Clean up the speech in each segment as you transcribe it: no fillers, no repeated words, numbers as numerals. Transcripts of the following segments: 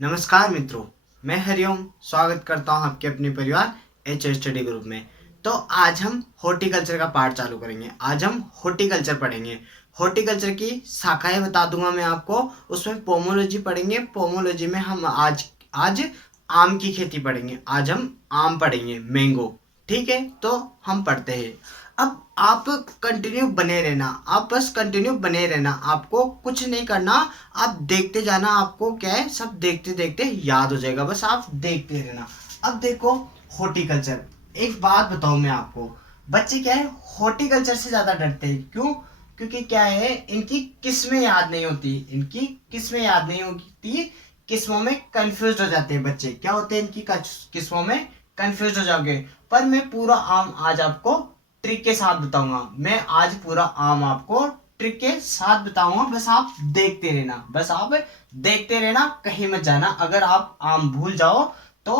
नमस्कार मित्रों, मैं हरिओम स्वागत करता हूं आपके अपने परिवार एच स्टडी ग्रुप में। तो आज हम हॉर्टिकल्चर का पार्ट चालू करेंगे। आज हम हॉर्टिकल्चर पढ़ेंगे। हॉर्टिकल्चर की शाखाएं बता दूंगा मैं आपको। उसमें पोमोलॉजी पढ़ेंगे। पोमोलॉजी में हम आज आज आम की खेती पढ़ेंगे। आज हम आम पढ़ेंगे, मैंगो। ठीक है, तो हम पढ़ते हैं। अब आप कंटिन्यू बने रहना, आप बस कंटिन्यू बने रहना, आपको कुछ नहीं करना। आप देखते जाना, आपको क्या है, सब देखते देखते याद हो जाएगा। बस आप देखते रहना। अब देखो, हॉर्टिकल्चर, एक बात बताऊं मैं आपको, बच्चे क्या है हॉर्टिकल्चर से ज्यादा डरते हैं। क्यों? क्योंकि क्या है, इनकी किस्में याद नहीं होती। इनकी किस्में याद नहीं होती, किस्मों में कंफ्यूज हो जाते हैं बच्चे। क्या होते हैं इनकी किस्मों में? कंफ्यूज हो जाओगे। पर मैं पूरा आम आज आपको ट्रिक के साथ बताऊंगा। मैं आज पूरा आम आपको ट्रिक के साथ बताऊंगा। बस आप देखते रहना, बस आप देखते रहना, कहीं मत जाना। अगर आप आम भूल जाओ तो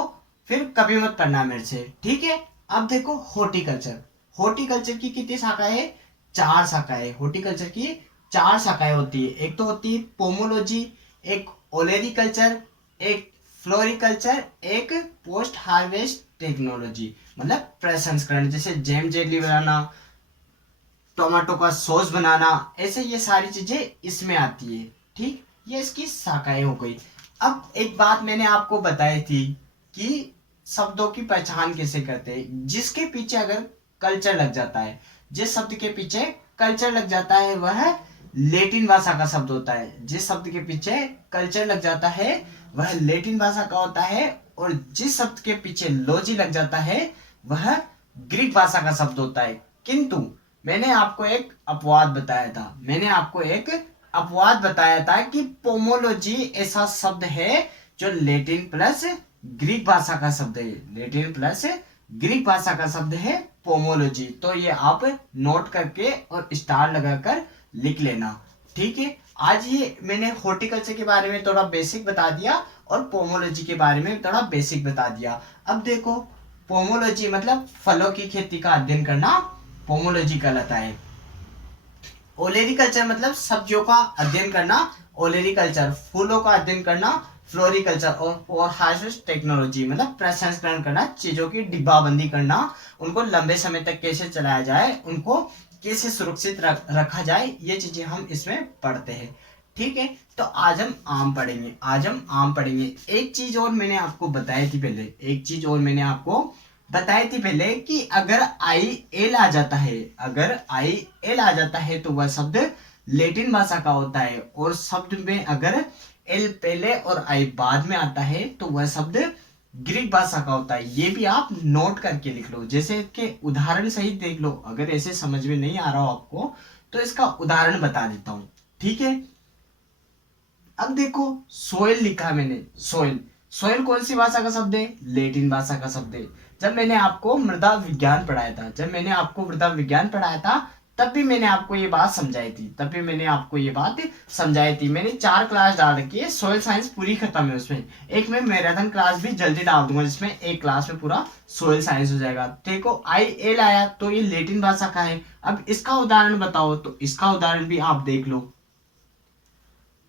फिर कभी मत पढ़ना मेरे से, ठीक है? अब देखो, हॉर्टिकल्चर। हॉर्टिकल्चर की कितनी शाखाएं है? 4 शाखाएं। हॉर्टिकल्चर की 4 शाखाएं होती है। एक तो होती है पोमोलॉजी, एक ओलेरिकल्चर, एक फ्लोरिकल्चर, एक पोस्ट हार्वेस्ट टेक्नोलॉजी, मतलब प्रसंस्करण। जैसे जैम जेली बनाना, टोमेटो का सॉस बनाना, ऐसे ये सारी चीजें इसमें आती है। ठीक, ये इसकी शाखाएं हो गई। अब एक बात मैंने आपको बताई थी कि शब्दों की पहचान कैसे करते हैं। जिसके पीछे अगर कल्चर लग जाता है, जिस शब्द के पीछे कल्चर लग जाता है, वह लेटिन भाषा का शब्द होता है। जिस शब्द के पीछे कल्चर लग जाता है वह लेटिन भाषा का होता है, और जिस शब्द के पीछे लॉजी लग जाता है वह ग्रीक भाषा का शब्द होता है। किंतु मैंने आपको एक अपवाद बताया था। मैंने आपको एक अपवाद बताया था कि पोमोलॉजी ऐसा शब्द है जो लेटिन प्लस ग्रीक भाषा का शब्द है। लेटिन प्लस ग्रीक भाषा का शब्द है पोमोलॉजी। तो ये आप नोट करके और स्टार लगाकर लिख लेना, ठीक है? आज ये मैंने हॉर्टिकल्चर के बारे में थोड़ा बेसिक बता दिया और पोमोलॉजी के बारे में थोड़ा बेसिक बता दिया। अब देखो, पोमोलॉजी मतलब फलों की खेती का अध्ययन करना पोमोलॉजी कहलाता है। ओलेरिकल्चर मतलब सब्जियों का अध्ययन करना, ओलेरिकल्चर। फूलों का अध्ययन करना, फ्लोरिकल्चर। और हार्वेस्ट टेक्नोलॉजी मतलब प्रसंस्करण करना, चीजों की डिब्बाबंदी करना, उनको लंबे समय तक कैसे चलाया जाए, उनको कैसे सुरक्षित रखा जाए, ये चीजें हम इसमें पढ़ते हैं, ठीक है? तो आज हम आम पढ़ेंगे। आज हम आम पढ़ेंगे। एक चीज और मैंने आपको बताई थी पहले, एक चीज और मैंने आपको बताई थी पहले कि अगर आई एल आ जाता है, अगर आई एल आ जाता है तो वह शब्द लेटिन भाषा का होता है। और शब्द में अगर एल पहले और आई बाद में आता है तो वह शब्द ग्रीक भाषा का होता है। ये भी आप नोट करके लिख लो। जैसे के उदाहरण सहित देख लो। अगर ऐसे समझ में नहीं आ रहा हो आपको तो इसका उदाहरण बता देता हूं, ठीक है? अब देखो, सोयल लिखा मैंने। सोयल, सोयल कौन सी भाषा का शब्द है? लेटिन भाषा का शब्द है। जब मैंने आपको मृदा विज्ञान पढ़ाया था, जब मैंने आपको मृदा विज्ञान पढ़ाया था, तब भी मैंने आपको ये बात समझाई थी। तब भी मैंने आपको ये बात समझाई थी। मैंने 4 क्लास डाल रखी है, सोयल साइंस पूरी खत्म है। उसमें एक मैं मैराथन क्लास भी जल्दी डाल दूंगा, जिसमें एक क्लास में पूरा सोयल साइंस हो जाएगा। देखो, आई एल आया तो ये लेटिन भाषा का है। अब इसका उदाहरण बताओ, तो इसका उदाहरण भी आप देख लो।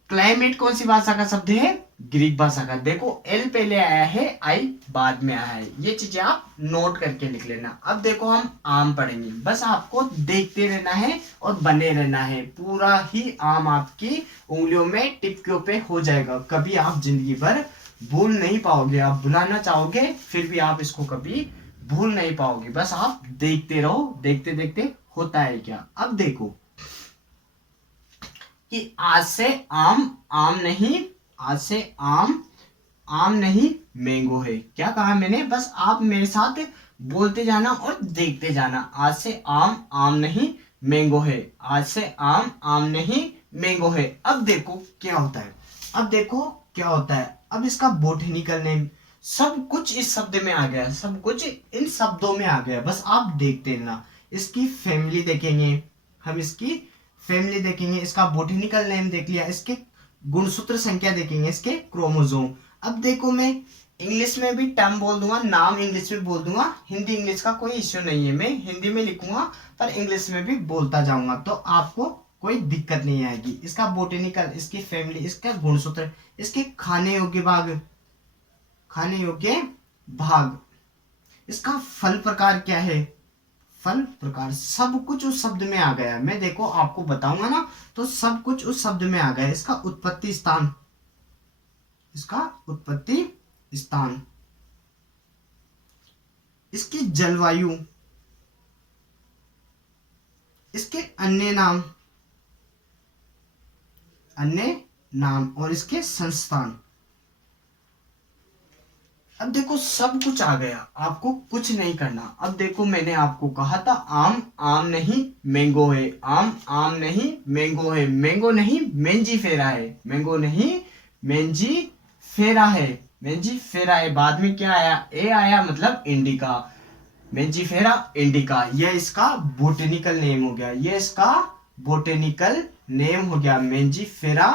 क्लाइमेट कौन सी भाषा का शब्द है? ग्रीक भाषा का। देखो, एल पहले आया है, आई बाद में आया है। ये चीजें आप नोट करके लिख लेना। अब देखो, हम आम पढ़ेंगे। बस आपको देखते रहना है और बने रहना है। पूरा ही आम आपकी उंगलियों में, टिपकियों पे हो जाएगा। कभी आप जिंदगी भर भूल नहीं पाओगे। आप भुलाना चाहोगे फिर भी आप इसको कभी भूल नहीं पाओगे। बस आप देखते रहो, देखते देखते होता है क्या। अब देखो कि आज से आम आम नहीं, आज से आम आम नहीं मैंगो है। क्या कहा मैंने? बस आप मेरे साथ बोलते जाना और देखते जाना। आज से आम आम नहीं मैंगो है। आज से आम आम नहीं मैंगो है। अब देखो क्या होता है। अब देखो क्या होता है। अब इसका बोटेनिकल नेम, सब कुछ इस शब्द में आ गया। सब कुछ इन शब्दों में आ गया। बस आप देखते रहना। इसकी फैमिली देखेंगे हम, इसकी फैमिली देखेंगे, इसका बोटेनिकल नेम देख लिया, इसके गुणसूत्र संख्या देखेंगे, इसके क्रोमोसोम। अब देखो, मैं इंग्लिश में भी टर्म बोल दूंगा, नाम इंग्लिश में बोल दूंगा। हिंदी इंग्लिश का कोई इश्यू नहीं है, मैं हिंदी में लिखूंगा पर इंग्लिश में भी बोलता जाऊंगा। तो आपको कोई दिक्कत नहीं आएगी। इसका बोटेनिकल, इसकी फैमिली, इसका गुणसूत्र, इसके खाने योग्य भाग, खाने योग्य भाग, इसका फल प्रकार क्या है, फल प्रकार, सब कुछ उस शब्द में आ गया। मैं देखो आपको बताऊंगा ना तो सब कुछ उस शब्द में आ गया। इसका उत्पत्ति स्थान, इसका उत्पत्ति स्थान, इसकी जलवायु, इसके अन्य नाम, अन्य नाम और इसके संस्थान। अब देखो सब कुछ आ गया, आपको कुछ नहीं करना। अब देखो मैंने आपको कहा था आम आम नहीं मैंगो है, आम आम नहीं मैंगो है, मैंगो नहीं मेंजी फेरा है, मैंगो नहीं मेंजी फेरा है, मेंजी फेरा है। बाद में क्या आया, ए आया, मतलब इंडिका, मेंजी फेरा इंडिका। यह इसका बोटेनिकल नेम हो गया, यह इसका बोटेनिकल नेम हो गया, मेंजी फेरा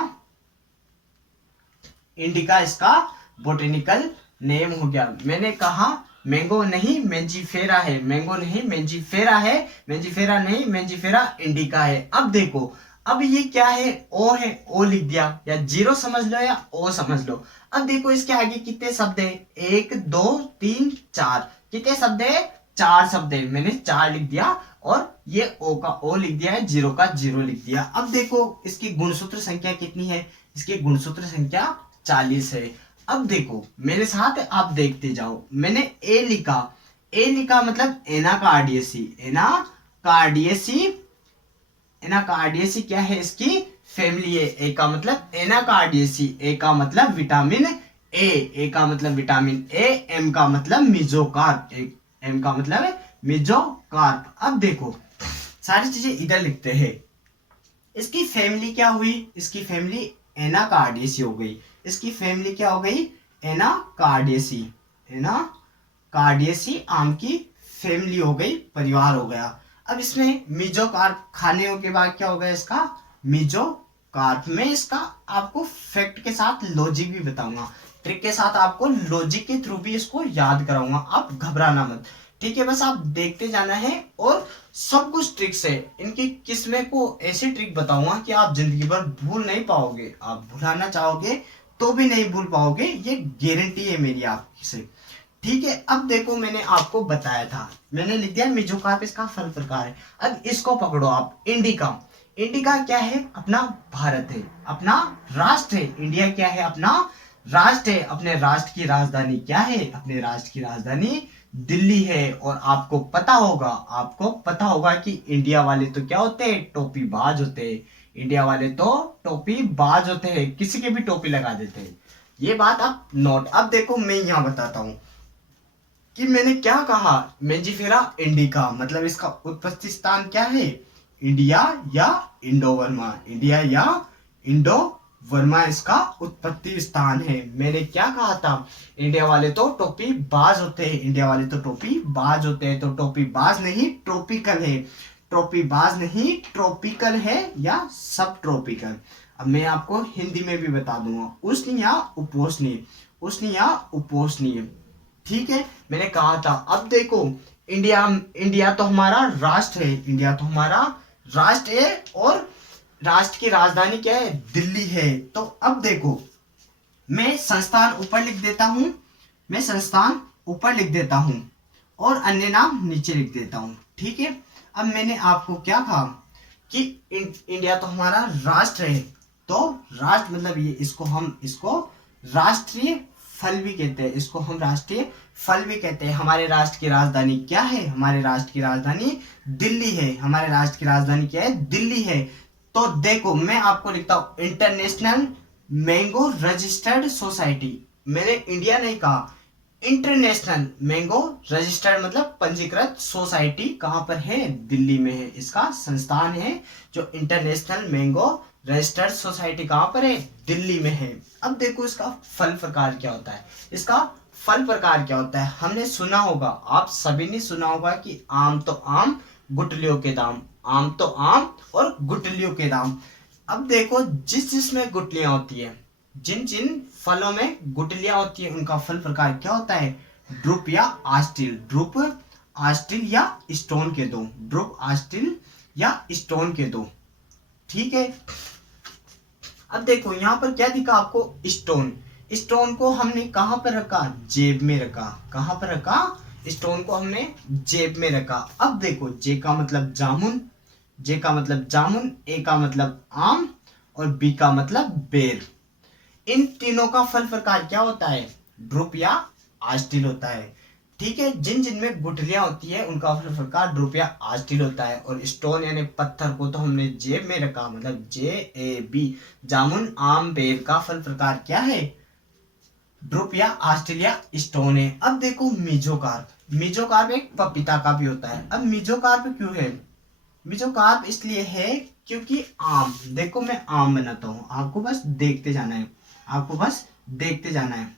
इंडिका इसका बोटेनिकल नेम हो गया। मैंने कहा मैंगो नहीं मेंजीफेरा है, मैंगो नहीं मेंजीफेरा है, मेंजीफेरा नहीं मेंजीफेरा इंडिका है। अब देखो, अब ये क्या है, ओ है, ओ लिख दिया, या जीरो समझ लो या ओ समझ लो। अब देखो इसके आगे कितने शब्द है, 1 2 3 4, कितने शब्द है, 4 शब्द है। मैंने 4 लिख दिया और ये ओ का ओ लिख दिया है, जीरो का जीरो लिख दिया। अब देखो इसकी गुणसूत्र संख्या कितनी है, इसकी गुणसूत्र संख्या 40 है। अब देखो मेरे साथ आप देखते जाओ, मैंने ए लिखा, ए लिखा मतलब एनाकार्डियेसी, एनाकार्डियेसी, एनाकार्डियेसी क्या है, इसकी फैमिली है। ए का मतलब एनाकार्डियेसी, ए का मतलब विटामिन ए, ए का मतलब विटामिन ए, एम का मतलब मिजोकार्प, एम का मतलब मिजोकार्प। अब देखो सारी चीजें इधर लिखते हैं। इसकी फैमिली क्या हुई, इसकी फैमिली एनाकार्डियेसी हो गई, इसकी फैमिली क्या हो गई, एनाकार्डियेसी, एनाकार्डियेसी आम की फैमिली हो गई, परिवार हो गया। अब इसमें मिजोकार्प, खाने के बाद क्या हो गया इसका, मिजोकार्प। में इसका आपको फैक्ट के साथ लॉजिक भी बताऊंगा, ट्रिक के साथ आपको लॉजिक के थ्रू भी इसको याद कराऊंगा, आप घबराना मत, ठीक है। बस आप देखते जाना है और सब कुछ ट्रिक्स है। इनकी किस्में को ऐसे ट्रिक बताऊंगा कि आप जिंदगी भर भूल नहीं पाओगे, आप भुलाना चाहोगे तो भी नहीं भूल पाओगे, ये गारंटी है मेरी आपसे, ठीक है। अब देखो मैंने आपको बताया था, मैंने लिख दिया मिजोकार्प इसका फल प्रकार है। अब इसको पकड़ो आप, इंडिका, इंडिका क्या है, अपना भारत है, अपना राष्ट्र है। इंडिया क्या है, अपना राष्ट्र है। अपने राष्ट्र की राजधानी क्या है, अपने राष्ट्र की राजधानी दिल्ली है। और आपको पता होगा, आपको पता होगा कि इंडिया वाले तो क्या होते हैं, टोपी बाज होते हैं, इंडिया वाले तो टोपी बाज होते हैं, किसी के भी टोपी लगा देते हैं, ये बात आप नोट। अब देखो मैं यहां बताता हूं कि मैंने क्या कहा, मेंजीफेरा इंडिका मतलब इसका उत्पत्ति स्थान क्या है, इंडिया या इंडो वर्मा, इंडिया या इंडो वर्मा इसका उत्पत्ति स्थान है। मैंने क्या कहा था, इंडिया वाले तो टोपी बाज होते हैं, इंडिया वाले तो टोपी बाज होते हैं, तो टोपी बाज नहीं ट्रॉपिकल है, टोपी बाज नहीं ट्रॉपिकल है या सब ट्रॉपिकल। अब मैं आपको हिंदी में भी बता दूंगा, उष्ण या उपोष्णीय, उष्ण या उपोष्णीय, ठीक है। मैंने कहा था। अब देखो इंडिया, इंडिया तो हमारा राष्ट्र है, इंडिया तो हमारा राष्ट्र है और राष्ट्र की राजधानी क्या है, दिल्ली है। तो अब देखो मैं संस्थान ऊपर लिख देता हूं, मैं संस्थान ऊपर लिख देता हूं और अन्य नाम नीचे लिख देता हूं, ठीक है। अब मैंने आपको क्या कहा कि इंडिया तो हमारा राष्ट्र है, तो राष्ट्र मतलब ये, इसको राष्ट्रीय फल भी कहते हैं, इसको हम राष्ट्रीय फल भी कहते हैं। हमारे राष्ट्र की राजधानी क्या है, हमारे राष्ट्र की राजधानी दिल्ली है, हमारे राष्ट्र की राजधानी क्या है, दिल्ली है। तो देखो मैं आपको लिखता हूं इंटरनेशनल मैंगो रजिस्टर्ड सोसाइटी, मैंने इंडिया नहीं कहा, इंटरनेशनल मैंगो रजिस्टर्ड मतलब पंजीकृत सोसाइटी कहां पर है, दिल्ली में है, इसका संस्थान है जो इंटरनेशनल मैंगो रजिस्टर्ड सोसाइटी कहां पर है, दिल्ली में है। अब देखो इसका फल प्रकार क्या होता है, इसका फल प्रकार क्या होता है। हमने सुना होगा, आप सभी ने सुना होगा कि आम तो आम गुठलियों के दाम, आम तो आम और गुठलियों के दाम। अब देखो जिस जिसमें गुठलियां होती है, जिन जिन फलों में गुठलियां होती है, उनका फल प्रकार क्या होता है, ड्रुप या आस्टिल, ड्रुप आस्टिल या स्टोन के दो, ड्रुप आस्टिल या स्टोन के दो, ठीक है। अब देखो यहाँ पर क्या दिखा आपको, स्टोन। स्टोन को हमने कहाँ पर रखा, जेब में रखा। कहाँ पर रखा, स्टोन को हमने जेब में रखा। अब देखो जे का मतलब जामुन, जे का मतलब जामुन, ए का मतलब आम और बी का मतलब बेर। इन तीनों का फल प्रकार क्या होता है, ड्रुप या आस्टिल होता है। ठीक है, जिन जिनमें गुठलियां होती है उनका फल प्रकार ड्रुप या आस्टिल होता है। और स्टोन यानी पत्थर को तो हमने जेब में रखा, मतलब JAB, जामुन आम बेर का फल प्रकार क्या है, ड्रुप या आस्टिल या स्टोन है। अब देखो मीजोकार्प, मीजोकार्प एक पपीता का भी होता है। अब मीजोकार्प क्यों है, मीजोकार्प इसलिए है क्योंकि आम, देखो मैं आम बनाता हूँ, आपको बस देखते जाना है, आपको बस देखते जाना है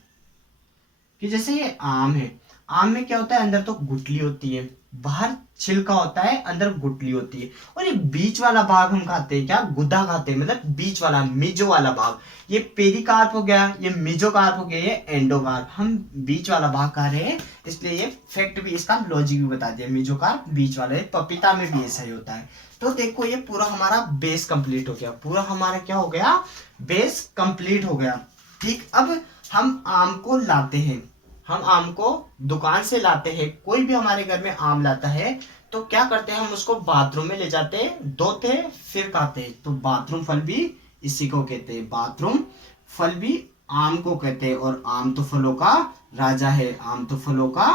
कि जैसे ये आम है, आम में क्या होता है, अंदर तो गुठली होती है, बाहर छिलका होता है, अंदर गुठली होती है। और ये बीच वाला भाग हम खाते हैं क्या, गुद्दा खाते हैं, मतलब बीच वाला मीजो वाला भाग। ये पेरिकार्प हो गया, ये मीजोकार्प हो गया, ये एंडोकार्प। हम बीच वाला भाग खा रहे हैं, इसलिए ये फैक्ट भी, इसका लॉजिक भी बता दिया, मीजोकार्प बीच वाला है। पपीता में भी ऐसा ही होता है। तो देखो ये पूरा हमारा बेस कंप्लीट हो गया, पूरा हमारा क्या हो गया, बेस कंप्लीट हो गया। ठीक, अब हम आम को लाते हैं, हम आम को दुकान से लाते हैं, कोई भी हमारे घर में आम लाता है तो क्या करते हैं, हम उसको बाथरूम में ले जाते हैं, धोते फिर खाते हैं। तो बाथरूम फल भी इसी को कहते हैं, बाथरूम फल भी आम को कहते हैं। और आम तो फलों का राजा है, आम तो फलों का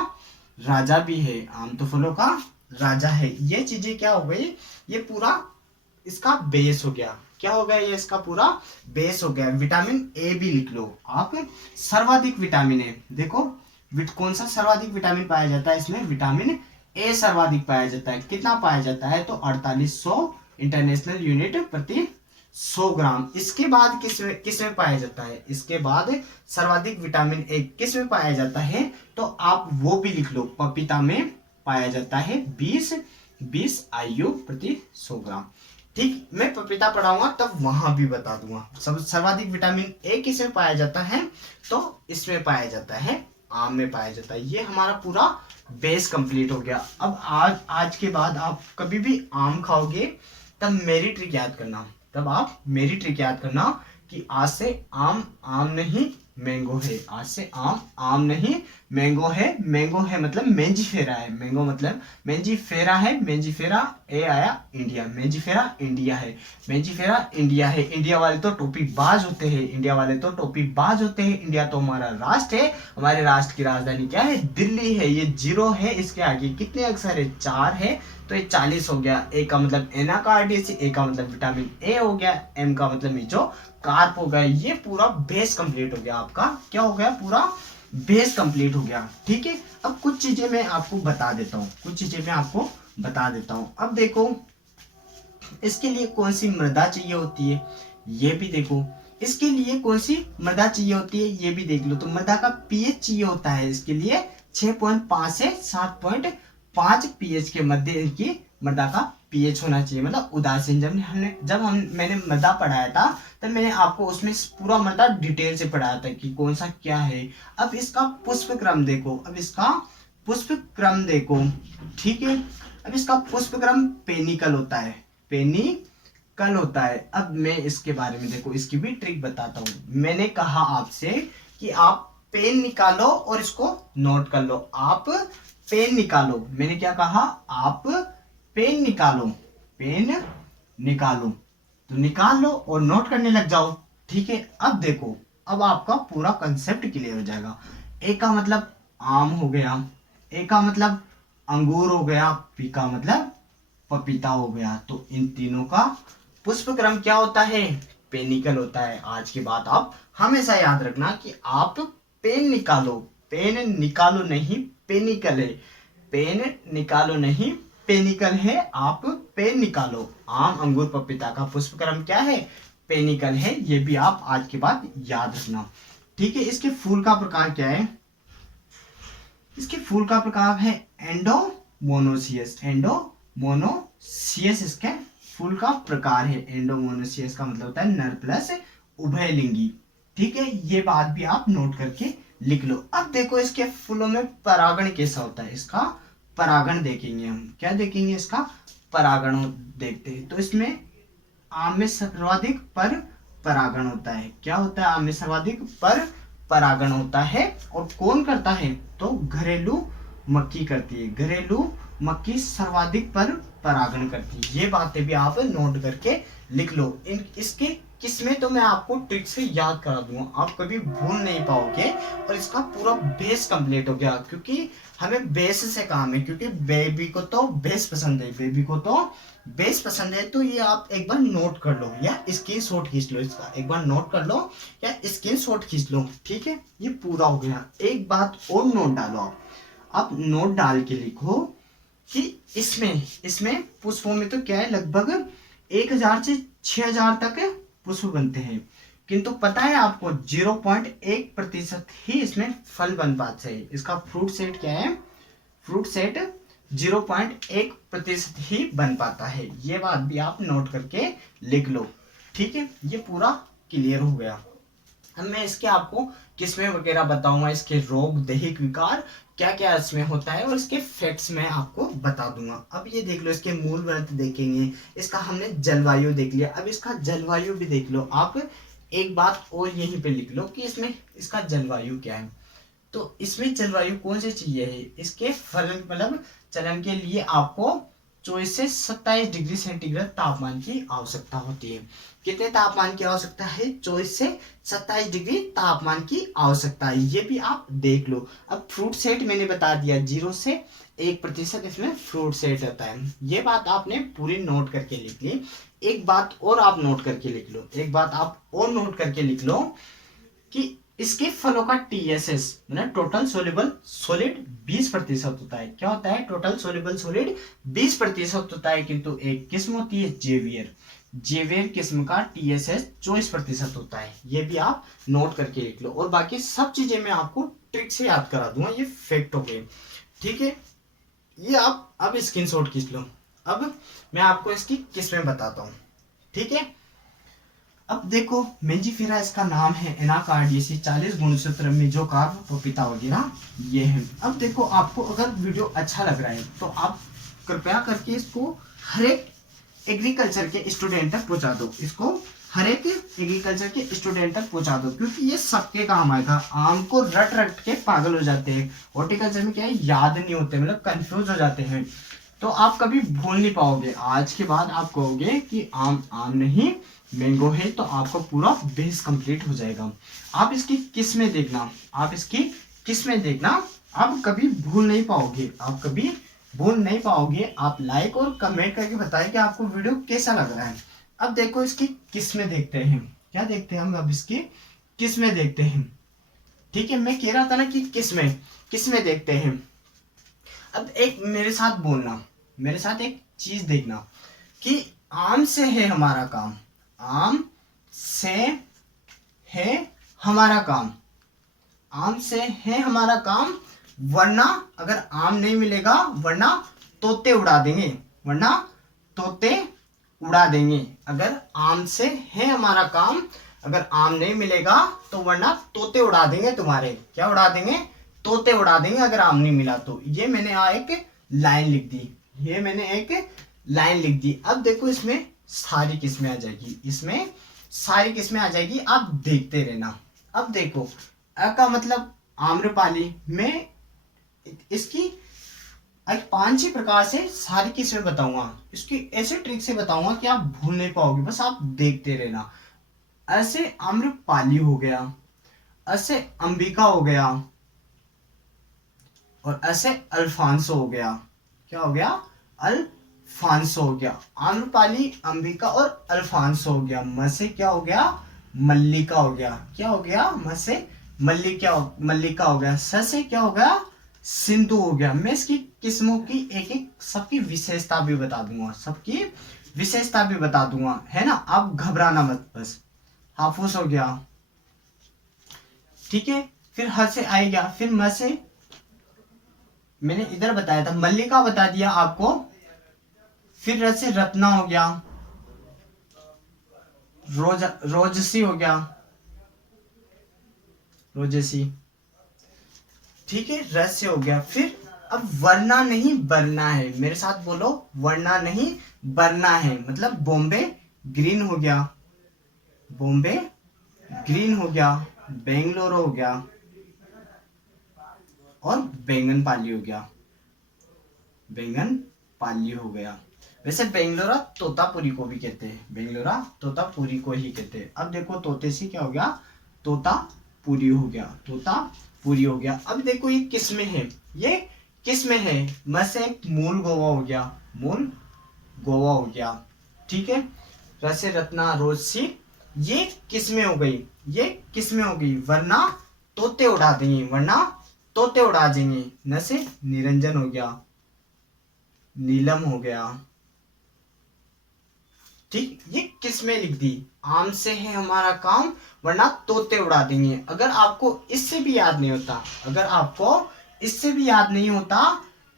राजा भी है, आम तो फलों का राजा है। ये चीजें क्या हो गई, ये पूरा इसका बेस हो गया। क्या हो गया, ये इसका पूरा बेस हो गया। विटामिन ए भी लिख लो आप, सर्वाधिक विटामिन ए। देखो कौन सा सर्वाधिक विटामिन पाया जाता है इसमें, विटामिन ए सर्वाधिक पाया जाता है। कितना पाया जाता है, तो 4800 इंटरनेशनल यूनिट प्रति 100 ग्राम। इसके बाद किसमें पाया जाता है, इसके बाद सर्वाधिक विटामिन ए किस में पाया जाता है, तो आप वो भी लिख लो, पपीता में पाया जाता है 20 IU प्रति 100 ग्राम। ठीक, मैं पपीता पढ़ाऊंगा तब वहां भी बता दूंगा। सब सर्वाधिक विटामिन ए किसमें पाया जाता है, तो इसमें पाया जाता है, आम में पाया जाता है। ये हमारा पूरा बेस कंप्लीट हो गया। अब आज के बाद आप कभी भी आम खाओगे तब मेरी ट्रिक याद करना, तब आप मेरी ट्रिक याद करना कि आज से आम आम नहीं मैंगो है, आज से आम आम नहीं मैंगो है। मैंगो है मतलब मेंजीफेरा है, मैंगो मतलब मेंजीफेरा है, मेंजीफेरा ए आया इंडिया, मेंजीफेरा इंडिया है, मेंजीफेरा इंडिया है। इंडिया वाले तो टोपी बाज होते हैं, इंडिया वाले तो टोपी बाज होते हैं। इंडिया तो हमारा राष्ट्र है, हमारे राष्ट्र की राजधानी क्या है, दिल्ली है। ये 0 है, इसके आगे कितने अक्षर है, 4 है, तो ये 40 हो गया। ए का मतलब एनाकार्डियस, ए का मतलब विटामिन ए हो गया, एम का मतलब मीजो कार्प हो गया। ये पूरा बेस कंप्लीट हो गया आपका, क्या हो गया, पूरा बेस कंप्लीट हो गया। ठीक है, अब कुछ चीजें मैं आपको बता देता हूँ, कुछ चीजें मैं आपको बता देता हूँ। अब देखो इसके लिए कौन सी मृदा चाहिए होती है, ये भी देखो। इसके लिए कौन सी मृदा चाहिए होती है, ये भी देख लो। तो मृदा का पीएच चाहिए होता है इसके लिए 6.5 से 7.5 पीएच के मध्य इनकी मृदा का पीएच होना चाहिए, मतलब उदासीन। जब मैंने मृदा पढ़ाया था तब मैंने आपको उसमें पूरा मृदा डिटेल से पढ़ाया था कि कौन सा क्या है। अब इसका पुष्प क्रम देखो, अब इसका पुष्प क्रम देखो, ठीक है। अब इसका पुष्प क्रम पेनिकल होता है, पेनिकल होता है। अब मैं इसके बारे में देखो, इसकी भी ट्रिक बताता हूँ। मैंने कहा आपसे कि आप पेन निकालो और इसको नोट कर लो, आप पेन निकालो। मैंने क्या कहा, आप पेन निकालो, पेन निकालो, तो निकाल लो और नोट करने लग जाओ। ठीक है, अब देखो, अब आपका पूरा कंसेप्ट क्लियर हो जाएगा। ए का मतलब आम हो गया, ए का मतलब अंगूर हो गया, पी का मतलब पपीता हो गया। तो इन तीनों का पुष्प क्रम क्या होता है, पेनिकल होता है। आज के बाद आप हमेशा याद रखना कि आप पेन निकालो, पेन निकालो नहीं पेनिकल है, पेन निकालो नहीं पेनिकल है, आप पेन निकालो। आम अंगूर पपीता का पुष्प क्रम क्या है, पेनिकल है। ये भी आप आज के बाद याद रखना। ठीक है, इसके फूल का प्रकार क्या है, इसके फूल का प्रकार है एंडोमोनोसियस, एंडोमोनोसियस इसके फूल का प्रकार है। एंडोमोनोसियस का मतलब होता है नर प्लस उभयलिंगी। ठीक है, ये बात भी आप नोट करके लिख लो। अब देखो इसके फूलों में परागण कैसा होता है, इसका परागण देखेंगे हम। क्या देखेंगे, इसका परागण देखते हैं। तो इसमें आम में सर्वाधिक पर परागण होता है। क्या होता है? आम में सर्वाधिक पर परागण होता है। और कौन करता है? तो घरेलू मक्खी करती है। घरेलू मक्खी सर्वाधिक पर परागण करती है। ये बातें भी आप नोट करके लिख लो। इसके किस्में तो मैं आपको ट्रिक से याद करा दूंगा, आप कभी भूल नहीं पाओगे। और इसका पूरा बेस कंप्लीट हो गया, क्योंकि हमें बेस से काम है, क्योंकि बेबी को तो बेस पसंद है, बेबी को तो बेस पसंद है। तो ये आप एक बार नोट कर लो या स्क्रीनशॉट खींच लो, इसका एक बार नोट कर लो या स्क्रीनशॉट खींच लो। ठीक है, ये पूरा हो गया। एक बात और नोट डालो आप नोट डाल के लिखो कि इसमें पुष्पों में तो क्या है, लगभग 1000 से 6000 तक पुष्प बनते हैं, किंतु पता है आपको 0.1% ही इसमें फल बन पाते हैं। इसका फ्रूट सेट क्या है? फ्रूट सेट 0.1% ही बन पाता है। ये बात भी आप नोट करके लिख लो। ठीक है, ये पूरा क्लियर हो गया। अब मैं इसके आपको किस्में वगैरह बताऊंगा, इसके रोग, दैहिक विकार क्या क्या इसमें होता है, और इसके फैक्ट्स मैं आपको बता दूंगा। अब ये देख लो, इसके मूल व्रत देखेंगे, इसका हमने जलवायु देख लिया। अब इसका जलवायु भी देख लो। आप एक बात और यहीं पे लिख लो कि इसमें इसका जलवायु क्या है। तो इसमें जलवायु कौन सी चाहिए है? इसके फलन मतलब चलन के लिए आपको 24 से 27 डिग्री सेंटीग्रेड तापमान की आवश्यकता होती है। कितने तापमान की आवश्यकता है? 24 से 27 डिग्री तापमान की आवश्यकता है। ये भी आप देख लो। अब फ्रूट सेट मैंने बता दिया, 0 से 1% इसमें फ्रूट सेट होता है। ये बात आपने पूरी नोट करके लिख ली। एक बात और आप नोट करके लिख लो, एक बात आप और नोट करके लिख लो कि इसके फलों का TSS मतलब टोटल सोल्यूबल सॉलिड 20% होता है। क्या होता है? टोटल सोल्यूबल सॉलिड 20% होता है। किंतु एक किस्म होती है जेवियर, जेवियर किस्म का TSS 24% होता है। ये भी आप नोट करके लिख लो। और बाकी सब चीजें मैं आपको ट्रिक से याद करा दूंगा, ये फैक्ट हो गए। ठीक है, ये आप अब स्क्रीनशॉट खींच लो। अब मैं आपको इसकी किस्में बताता हूँ। ठीक है, अब देखो, मेंजिफेरा इसका नाम है, एनाकार्डियेसी, 40 गुणसूत्र में जो कार्ब, पपीता वगैरह ये है। अब देखो, आपको अगर वीडियो अच्छा लग रहा है तो आप कृपया करके इसको हर एक एग्रीकल्चर के स्टूडेंट तक पहुंचा दो। इसको हर एक एग्रीकल्चर के स्टूडेंट तक पहुंचा दो, क्योंकि ये सबके काम आएगा। आम को रट रट के पागल हो जाते हैं, हॉर्टिकल्चर में क्या है, याद नहीं होते, मतलब कंफ्यूज हो जाते हैं। तो आप कभी भूल नहीं पाओगे। आज के बाद आप कहोगे कि आम आम नहीं मैंगो है, तो आपको पूरा बेस कंप्लीट हो जाएगा। आप इसकी किस्में देखना, आप इसकी किस्में देखना, आप कभी भूल नहीं पाओगे, आप कभी भूल नहीं पाओगे। आप लाइक और कमेंट करके बताएं कि आपको वीडियो कैसा लग रहा है। अब देखो, इसकी किस्में देखते हैं। क्या देखते हैं हम? अब इसकी किस्में देखते हैं। ठीक है, मैं कह रहा था ना कि किस्में देखते हैं। अब एक मेरे साथ बोलना, मेरे साथ एक चीज देखना कि आम से है हमारा काम, आम से है हमारा काम, आम से है हमारा काम, वरना अगर आम नहीं मिलेगा, वरना तोते उड़ा देंगे, वरना तोते उड़ा देंगे। अगर आम से है हमारा काम, अगर आम नहीं मिलेगा तो वरना तोते उड़ा देंगे तुम्हारे। क्या उड़ा देंगे? तोते उड़ा देंगे अगर आम नहीं मिला तो। ये मैंने एक लाइन लिख दी, ये मैंने एक लाइन लिख दी। अब देखो, इसमें सारी किस्में आ जाएगी, इसमें सारी किस्में आ जाएगी, आप देखते रहना। अब देखो, अ का मतलब आम्रपाली में इसकी 5-6 प्रकार से सारी किस्में बताऊंगा। इसकी ऐसे ट्रिक से बताऊंगा कि आप भूल नहीं पाओगे, बस आप देखते रहना। ऐसे आम्रपाली हो गया, ऐसे अंबिका हो गया, और ऐसे अल्फांसो हो गया। क्या हो गया? अल्फांसो हो गया। आम्रपाली, अंबिका और अल्फांसो हो गया। म से क्या हो गया? मल्लिका हो गया। क्या हो गया? म से मल्लिका हो गया। स से क्या हो गया? सिंधु हो गया। मैं इसकी किस्मों की एक एक सबकी विशेषता भी बता दूंगा, सबकी विशेषता भी बता दूंगा, है ना? आप घबराना मत बस। हाफूस हो गया, ठीक है। फिर ह से आएगा, फिर म से मैंने इधर बताया था, मल्लिका बता दिया आपको। फिर र से रत्ना हो गया, रोजसी हो गया, रोजसी, ठीक है। रस से हो गया। फिर अब वरना नहीं बरना है, मेरे साथ बोलो, वरना नहीं बरना है, मतलब बॉम्बे ग्रीन हो गया, बॉम्बे ग्रीन हो गया, बेंगलोर हो गया और बैंगनपाली हो गया, बैंगनपाली हो गया। वैसे बेंगलोरा तोतापुरी को भी कहते हैं, बेंगलोरा तोतापुरी को ही कहते हैं। अब देखो तोते से क्या हो गया, तोतापुरी हो गया, तोतापुरी हो गया। अब देखो ये किस में है, ये किस में है, म से एक मूल गोवा हो गया, मूल गोवा हो गया, ठीक है। रसे रत्ना रोज सी, ये किस में हो गई, ये किस में हो गई, वरना तोते उड़ा देंगे, वरना तोते उड़ा देंगे। न से निरंजन हो गया, नीलम हो गया, ठीक। ये किस में लिख दी, आम से है हमारा काम वरना तोते उड़ा देंगे। अगर आपको इससे भी याद नहीं होता, अगर आपको इससे भी याद नहीं होता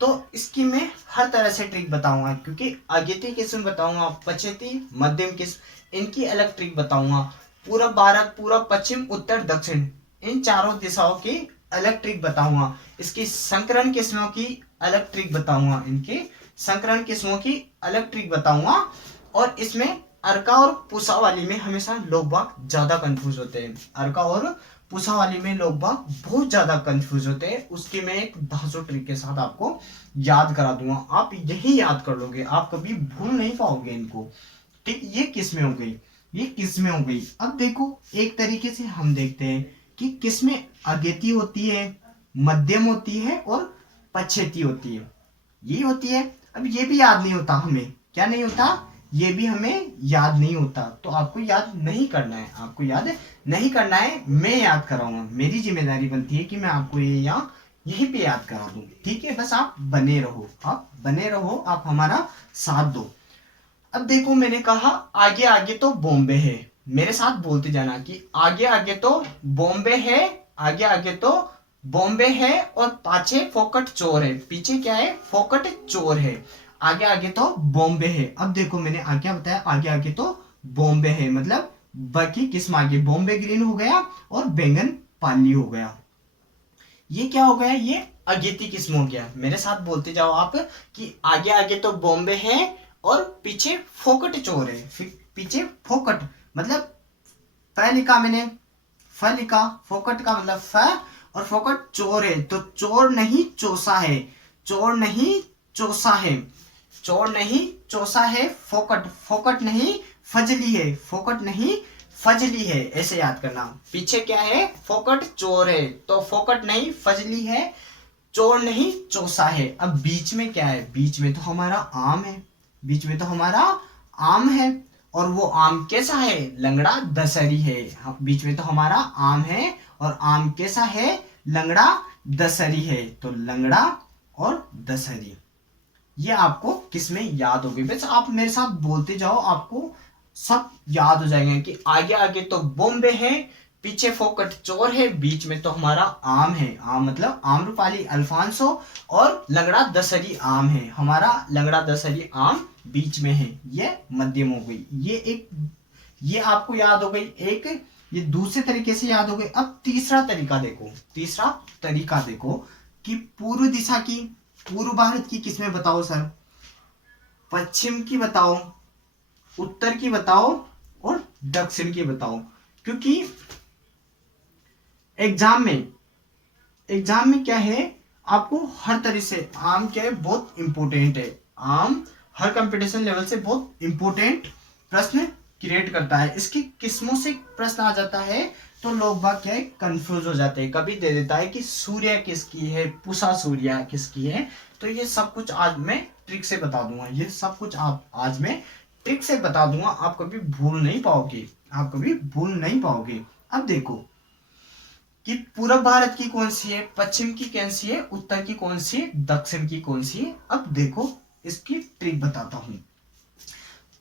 तो इसकी मैं हर तरह से ट्रिक बताऊंगा, क्योंकि अगेती किस्म बताऊंगा, पछेती, मध्यम किस्म, इनकी अलग ट्रिक बताऊंगा। पूरा भारत, पूरा पश्चिम, उत्तर, दक्षिण, इन चारों दिशाओं की अलग ट्रिक बताऊंगा। इसकी संकरण किस्मों की अलग ट्रिक बताऊंगा, इनके संकरण किस्मों की अलग ट्रिक बताऊंगा। और इसमें अर्का और पुसा वाली में हमेशा लोग बाग ज्यादा कंफ्यूज होते हैं, अर्का और पुसा वाली में लोग बाग बहुत ज्यादा कंफ्यूज होते हैं। उसकी मैं एक धांसू ट्रिक के साथ आपको याद करा दूंगा, आप यही याद कर लोगे, आप कभी भूल नहीं पाओगे इनको, ठीक। ये किस में हो गई, ये किस में हो गई। अब देखो एक तरीके से हम देखते हैं कि किस में अगेती होती है, मध्यम होती है और पछेती होती है, ये होती है। अब ये भी याद नहीं होता हमें, क्या नहीं होता, ये भी हमें याद नहीं होता, तो आपको याद नहीं करना है, आपको याद नहीं करना है, मैं याद कराऊंगा। मेरी जिम्मेदारी बनती है कि मैं आपको ये यहाँ यहीं पे याद करा दूं, ठीक है। बस आप बने रहो, आप बने रहो, आप हमारा साथ दो। अब देखो मैंने कहा आगे आगे तो बॉम्बे है, मेरे साथ बोलते जाना कि आगे आगे तो बॉम्बे है, आगे आगे तो बॉम्बे है और पाछे फोकट चोर है, पीछे क्या है, फोकट चोर है, आगे आगे तो बॉम्बे है। अब देखो मैंने आगे क्या बताया, आगे आगे तो बॉम्बे है, मतलब बाकी किस्म आगे, बॉम्बे ग्रीन हो गया और बैंगन पाली हो गया। ये क्या हो गया, ये अगेती किस्म हो गया। मेरे साथ बोलते जाओ आप कि आगे आगे तो बॉम्बे है और पीछे फोकट चोर है, पीछे फोकट मतलब फ लिखा मैंने, फ लिखा, फोकट का मतलब फ, और फोकट चोर है तो चोर नहीं चौसा है, चोर नहीं चौसा है, चोर नहीं चौसा है, फोकट, फोकट नहीं फजली है, फोकट नहीं फजली है, ऐसे याद करना। पीछे क्या है, फोकट चोर है तो फोकट नहीं फजली है, चोर नहीं चौसा है। अब बीच में क्या है, बीच में तो हमारा आम है, बीच में तो हमारा आम है, और वो आम कैसा है, लंगड़ा दशहरी है। बीच में तो हमारा आम है और आम कैसा है, लंगड़ा दशहरी है, तो लंगड़ा और दशहरी। ये आपको किसमें याद होगी, बस आप मेरे साथ बोलते जाओ, आपको सब याद हो जाएंगे कि आगे आगे तो बॉम्बे है, पीछे फोकट चोर है, बीच में तो हमारा आम है, आम मतलब आम्रपाली अल्फांसो, और लंगड़ा दशहरी आम है, हमारा लंगड़ा दशहरी आम बीच में है, ये मध्यम हो गई। ये एक, ये आपको याद हो गई एक, ये दूसरे तरीके से याद हो गई। अब तीसरा तरीका देखो, तीसरा तरीका देखो कि पूर्व दिशा की, पूर्व भारत की किसमें बताओ सर, पश्चिम की बताओ, उत्तर की बताओ और दक्षिण की बताओ। क्योंकि एग्जाम में क्या है, आपको हर तरह से आम क्या है, बहुत इंपॉर्टेंट है, आम हर कंपटीशन लेवल से बहुत इंपॉर्टेंट प्रश्न क्रिएट करता है। इसकी किस्मों से प्रश्न आ जाता है तो लोग बाग क्या है, कंफ्यूज हो जाते हैं। कभी दे देता है कि सूर्य किसकी है, पुषा सूर्य किसकी है, तो ये सब कुछ आज मैं ट्रिक से बता दूंगा, ये सब कुछ आप आज मैं ट्रिक से बता दूंगा, आप कभी भूल नहीं पाओगे, आप कभी भूल नहीं पाओगे। अब देखो कि पूर्व भारत की कौन सी है, पश्चिम की कौन सी है, उत्तर की कौन सी है, दक्षिण की कौन सी है। अब देखो इसकी ट्रिक बताता हूं।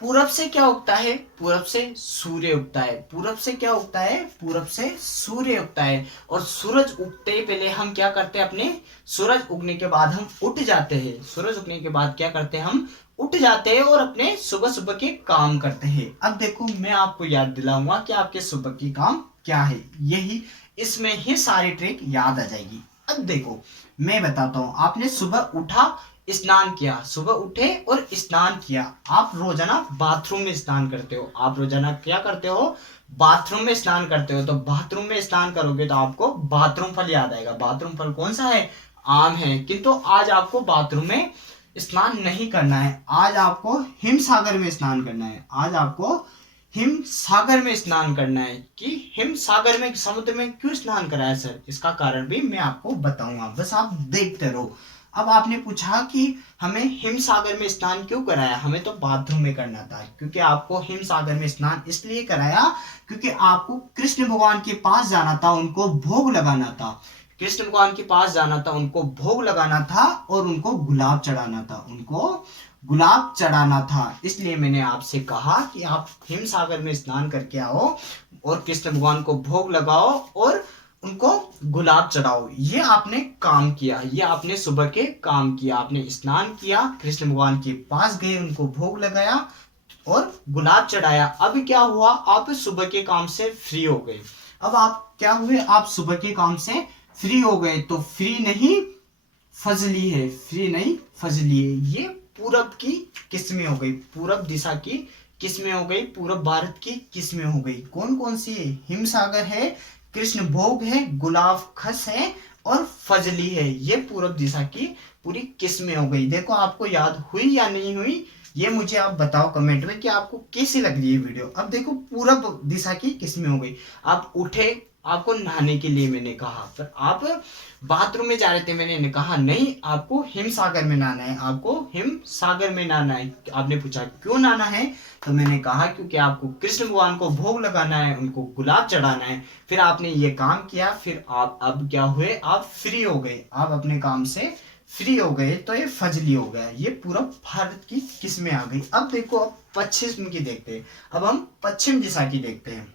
पूरब से क्या उगता है, पूरब से सूर्य उगता है, पूरब से क्या उगता है, पूरब से सूर्य उगता है। और सूरज उगते पहले हम क्या करते हैं, अपने सूरज उगने के बाद हम उठ जाते हैं, सूरज उगने के बाद क्या करते हैं, हम उठ जाते हैं और अपने सुबह सुबह के काम करते हैं। अब देखो मैं आपको याद दिलाऊंगा कि आपके सुबह की काम क्या है, यही इसमें ही सारी ट्रिक याद आ जाएगी। अब देखो मैं बताता हूं, आपने सुबह उठा, स्नान किया, सुबह उठे और स्नान किया। आप रोजाना बाथरूम में स्नान करते हो, आप रोजाना क्या करते हो, बाथरूम में स्नान करते हो। तो बाथरूम में स्नान करोगे तो आपको बाथरूम फल याद आएगा। बाथरूम फल कौन सा है, आम है। किंतु आज आपको बाथरूम में स्नान नहीं करना है, आज आपको हिम सागर में स्नान करना है। आज आपको हिम सागर में स्नान करना है। कि हिम सागर में, समुद्र में क्यों स्नान कराया सर, इसका कारण भी मैं आपको बताऊंगा, बस आप देखते रहो। अब आपने पूछा कि हमें हिम सागर में स्नान क्यों कराया, हमें तो बाथरूम में करना था। क्योंकि आपको हिम सागर में स्नान इसलिए कराया क्योंकि आपको कृष्ण भगवान के पास जाना था, उनको भोग लगाना था। कृष्ण भगवान के पास जाना था, उनको भोग लगाना था और उनको गुलाब चढ़ाना था, उनको गुलाब चढ़ाना था। इसलिए मैंने आपसे कहा कि आप हिम सागर में स्नान करके आओ और कृष्ण भगवान को भोग लगाओ और उनको गुलाब चढ़ाओ। ये आपने काम किया, ये आपने सुबह के काम किया। आपने स्नान किया, कृष्ण भगवान के पास गए, उनको भोग लगाया और गुलाब चढ़ाया। अब क्या हुआ, आप सुबह के काम से फ्री हो गए। अब आप क्या हुए, आप सुबह के काम से फ्री हो गए। तो फ्री नहीं फजली है, फ्री नहीं फजली है। ये पूरब की किस्में हो गई, पूरब दिशा की किस्में हो गई, पूरब भारत की किस्में हो गई। कौन कौन सी है, हिम सागर है, कृष्ण भोग है, गुलाब खस है और फजली है। ये पूरब दिशा की पूरी किस्में हो गई। देखो आपको याद हुई या नहीं हुई, ये मुझे आप बताओ कमेंट में कि आपको कैसी लग रही है वीडियो। अब देखो पूरब दिशा की किस्में हो गई। आप उठे, आपको नहाने के लिए मैंने कहा, पर आप बाथरूम में जा रहे थे, मैंने कहा नहीं आपको हिम सागर में नहाना है, आपको हिम सागर में नहाना है। आपने पूछा क्यों नहाना है, तो मैंने कहा क्योंकि आपको कृष्ण भगवान को भोग लगाना है, उनको गुलाब चढ़ाना है। फिर आपने ये काम किया, फिर आप अब क्या हुए, आप फ्री हो गए, आप अपने काम से फ्री हो गए। तो ये फजली हो गया, ये पूरा भारत की किस्में आ गई। अब देखो, अब पश्चिम की देखते हैं, अब हम पश्चिम दिशा की देखते हैं।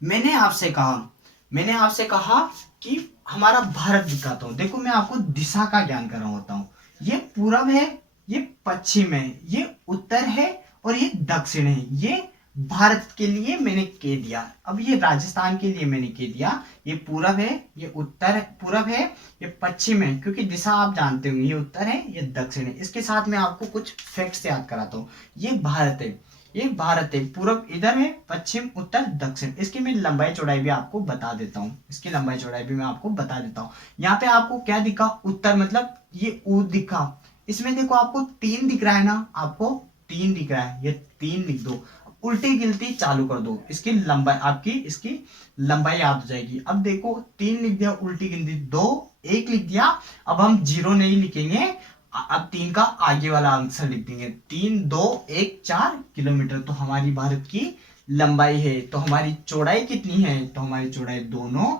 मैंने आपसे कहा कि हमारा भारत दिखाता हूं। देखो मैं आपको दिशा का ज्ञान कर रहा होता हूँ। ये पूरब है, ये पश्चिम है, ये उत्तर है और ये दक्षिण है। ये भारत के लिए मैंने कह दिया। अब ये राजस्थान के लिए मैंने कह दिया। ये पूरब है, ये उत्तर पूरब है, ये पश्चिम है, क्योंकि दिशा आप जानते होंगे, ये उत्तर है, ये दक्षिण है। इसके साथ मैं आपको कुछ फैक्ट्स याद कराता हूँ। ये भारत है, ये भारत है, पूरब इधर है, पश्चिम उत्तर दक्षिण। इसकी मैं लंबाई चौड़ाई भी आपको बता देता हूँ, इसकी लंबाई चौड़ाई भी मैं आपको बता देता हूँ। यहाँ पे आपको क्या दिखा, उत्तर, मतलब ये ऊ दिखा। इसमें देखो आपको 3 दिख रहा है ना, आपको 3 दिख रहा है, ये 3 लिख दो। उल्टी गिनती चालू कर दो, इसकी लंबाई, आपकी इसकी लंबाई याद हो जाएगी। अब देखो 3 लिख दिया, उल्टी गिनती 2, 1 लिख दिया। अब हम 0 नहीं लिखेंगे, अब 3 का आगे वाला आंसर लिख देंगे। 3, 2, 1, 4 किलोमीटर तो हमारी भारत की लंबाई है। तो हमारी चौड़ाई कितनी है, तो हमारी चौड़ाई दोनों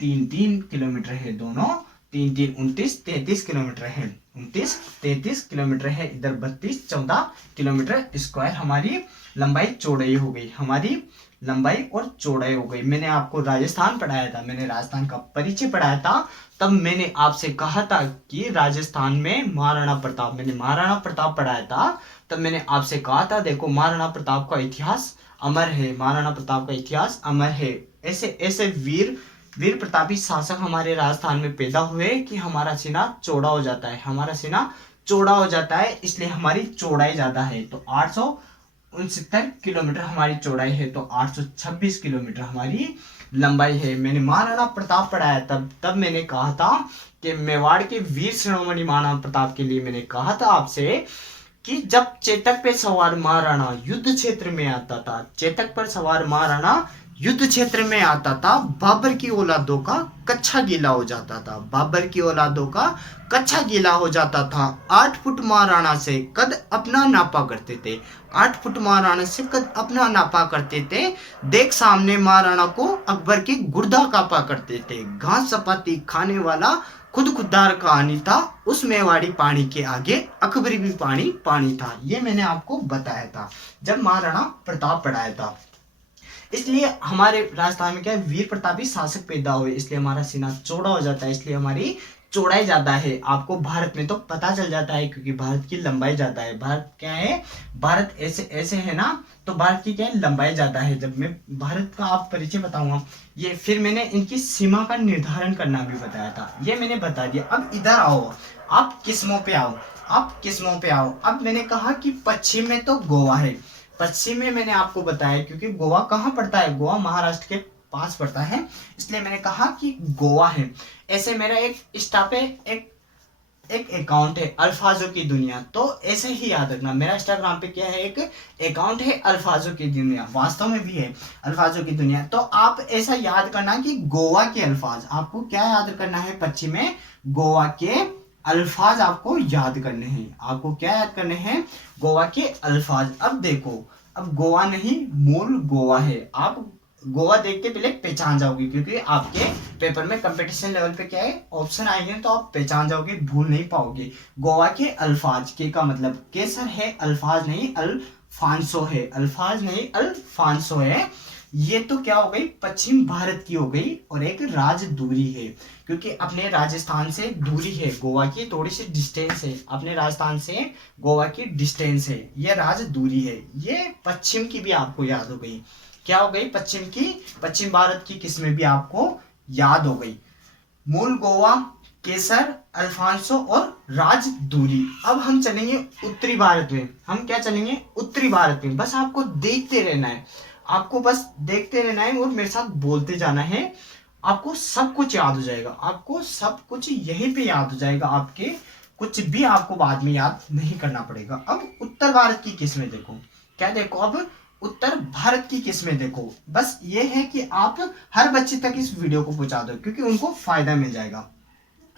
3-3 किलोमीटर है, दोनों 3-3 29 33 किलोमीटर है, 29 33 किलोमीटर है। इधर 32 14 किलोमीटर स्क्वायर हमारी लंबाई चौड़ाई हो गई, हमारी लंबाई और चौड़ाई हो गई। मैंने आपको राजस्थान पढ़ाया था, मैंने राजस्थान का परिचय पढ़ाया था, तब मैंने आपसे कहा था कि राजस्थान में महाराणा प्रताप, मैंने महाराणा प्रताप पढ़ाया था, तब मैंने आपसे कहा था देखो महाराणा प्रताप का इतिहास अमर है, महाराणा प्रताप का इतिहास अमर है। ऐसे ऐसे वीर प्रतापी शासक हमारे राजस्थान में पैदा हुए कि हमारा सीना चौड़ा हो जाता है, हमारा सीना चौड़ा हो जाता है, इसलिए हमारी चौड़ाई ज्यादा है। तो 869 किलोमीटर हमारी चौड़ाई है, तो 826 किलोमीटर हमारी लंबाई है। मैंने महाराणा प्रताप पढ़ाया, तब मैंने कहा था कि मेवाड़ के वीर शिरोमणि महाराणा प्रताप के लिए मैंने कहा था आपसे कि जब चेतक पे सवार महाराणा युद्ध क्षेत्र में आता था, चेतक पर सवार महाराणा युद्ध क्षेत्र में आता था, बाबर की औलादों का कच्छा गीला हो जाता था, बाबर की औलादों का कच्छा गीला हो जाता था। 8 फुट महाराणा से कद अपना नापा करते थे, 8 फुट महाराणा से कद अपना नापा करते थे। देख सामने महाराणा को अकबर की गुर्दा कापा करते थे, घास चपाती खाने वाला खुद खुददार कहानी था, उस मेवाड़ी पानी के आगे अकबरी भी पानी पानी था। ये मैंने आपको बताया था जब महाराणा प्रताप पढ़ाया था। इसलिए हमारे राजस्थान में क्या है, वीर प्रतापी शासक पैदा हुए, इसलिए हमारा सीना चौड़ा हो जाता है, इसलिए हमारी चौड़ाई ज्यादा है, आपको भारत में तो पता चल जाता है क्योंकि भारत की लंबाई ज्यादा है। भारत क्या है, भारत ऐसे ऐसे है ना, तो भारत की क्या है, लंबाई ज्यादा है। जब मैं भारत का आप परिचय बताऊंगा ये, फिर मैंने इनकी सीमा का निर्धारण करना भी बताया था, ये मैंने बता दिया। अब इधर आओ, आप किस्मों पे आओ, आप किस्मों पे आओ। अब मैंने कहा कि पश्चिम में तो गोवा है, पश्चिम में मैंने आपको बताया क्योंकि गोवा कहाँ पड़ता है, गोवा महाराष्ट्र के पास पड़ता है, इसलिए मैंने कहा कि गोवा है। ऐसे मेरा एक इंस्टा पे एक अकाउंट है अल्फाजों की दुनिया, तो ऐसे ही याद रखना। मेरा इंस्टाग्राम पे क्या है, एक अकाउंट है अल्फाजों की दुनिया, वास्तव में भी है अल्फाजों की दुनिया। तो आप ऐसा याद करना कि गोवा के अल्फाज आपको क्या याद करना है, पश्चिम में गोवा के अल्फाज आपको याद करने हैं। आपको क्या याद करने हैं, गोवा के अल्फाज। अब देखो, अब गोवा नहीं, मूल गोवा है। आप गोवा देख के पहले पहचान जाओगे क्योंकि आपके पेपर में कंपटीशन लेवल पे क्या है, ऑप्शन आएंगे तो आप पहचान जाओगे, भूल नहीं पाओगे। गोवा के अल्फाज, के का मतलब केसर है, अल्फाज नहीं अल्फांसो है, अल्फाज नहीं अल्फांसो है। ये तो क्या हो गई, पश्चिम भारत की हो गई और एक राज दूरी है क्योंकि अपने राजस्थान से दूरी है, गोवा की थोड़ी सी डिस्टेंस है, अपने राजस्थान से गोवा की डिस्टेंस है, ये राज दूरी है। ये पश्चिम की भी आपको याद हो गई, क्या हो गई, पश्चिम की, पश्चिम भारत की किस्में भी आपको याद हो गई। मूल गोवा, केसर, अल्फांसो और राज दूरी। अब हम चलेंगे उत्तरी भारत में, हम क्या चलेंगे, उत्तरी भारत में। बस आपको देखते रहना है, आपको बस देखते रहना है और मेरे साथ बोलते जाना है, आपको सब कुछ याद हो जाएगा, आपको सब कुछ यहीं पे याद हो जाएगा, आपके कुछ भी आपको बाद में याद नहीं करना पड़ेगा। अब उत्तर भारत की किस्में देखो, क्या देखो, अब उत्तर भारत की किस्में देखो। बस ये है कि आप हर बच्चे तक इस वीडियो को पहुंचा दो क्योंकि उनको फायदा मिल जाएगा।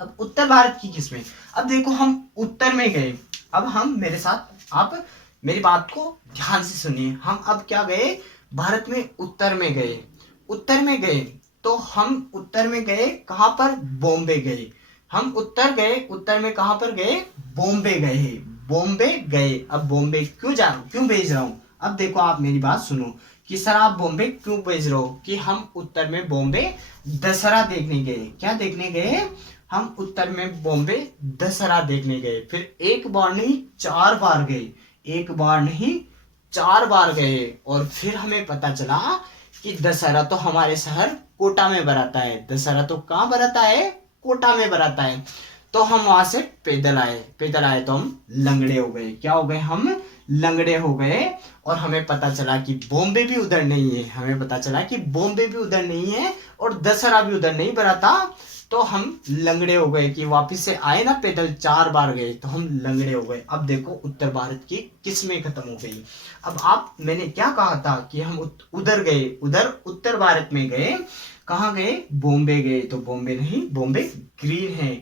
अब उत्तर भारत की किस्में, अब देखो हम उत्तर में गए, अब हम मेरे साथ, आप मेरी बात को ध्यान से सुनिए। हम अब क्या गए, भारत में उत्तर में गए, उत्तर में गए, तो हम उत्तर में गए कहां पर, बॉम्बे गए। हम उत्तर गए, उत्तर में कहां पर गए, बॉम्बे गए, बॉम्बे गए। अब बॉम्बे क्यों जा रहा हूं, क्यों भेज रहा हूं, अब देखो आप मेरी बात सुनो कि सर आप बॉम्बे क्यों भेज रहे हो, कि हम उत्तर में बॉम्बे दशहरा देखने गए। क्या देखने गए, हम उत्तर में बॉम्बे दशहरा देखने गए। फिर एक बार नहीं 4 बार गए, एक बार नहीं 4 बार गए। और फिर हमें पता चला कि दशहरा तो हमारे शहर कोटा में बराता है, दशहरा तो कहाँ बराता है, कोटा में बराता है। तो हम वहां से पैदल आए, पैदल आए तो हम लंगड़े हो गए। क्या हो गए, हम लंगड़े हो गए। और हमें पता चला कि बॉम्बे भी उधर नहीं है, हमें पता चला कि बॉम्बे भी उधर नहीं है और दशहरा भी उधर नहीं बराता। तो हम लंगड़े हो गए कि वापिस से आए ना, पैदल 4 बार गए तो हम लंगड़े हो गए। अब देखो उत्तर भारत की किस्में खत्म हो गई। अब आप, मैंने क्या कहा था कि हम उधर गए, उधर उत्तर भारत में गए, कहाँ गए, बॉम्बे गए। तो बॉम्बे नहीं, बॉम्बे ग्रीन है।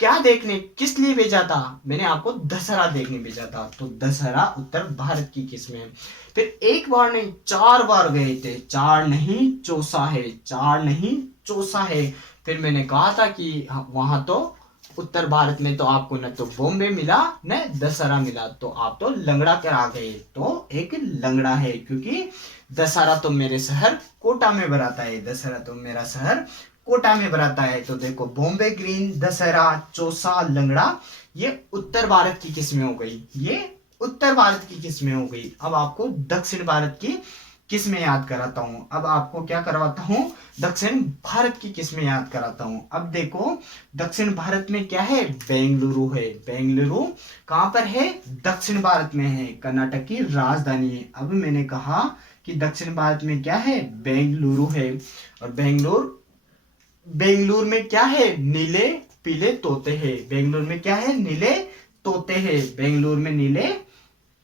क्या देखने, किस लिए भेजा था, मैंने आपको दशहरा देखने भेजा था। तो दशहरा उत्तर भारत की किस्में है। फिर एक बार नहीं 4 बार गए थे, 4 नहीं चौसा है, 4 नहीं चौसा है। फिर मैंने कहा था कि वहां तो उत्तर भारत में तो आपको न तो बॉम्बे मिला न दशहरा मिला, तो आप तो लंगड़ा करा गए। तो एक लंगड़ा है क्योंकि दशहरा तो मेरे शहर कोटा में बराता है, दशहरा तो मेरा शहर कोटा में बराता है। तो देखो बॉम्बे ग्रीन, दशहरा, चौसा, लंगड़ा, ये उत्तर भारत की किस्में हो गई, ये उत्तर भारत की किस्में हो गई। अब आपको दक्षिण भारत की किस्में याद कराता हूं। अब आपको क्या करवाता हूं, दक्षिण भारत की किस्में याद कराता हूं। अब देखो दक्षिण भारत में क्या है, बेंगलुरु है। बेंगलुरु कहां पर है, दक्षिण भारत में है, कर्नाटक की राजधानी है। अब मैंने कहा कि दक्षिण भारत में क्या है, बेंगलुरु है। और बेंगलुरु में क्या है, नीले पीले तोते हैं। बेंगलुरु में क्या है, नीले तोते हैं, बेंगलुरु में नीले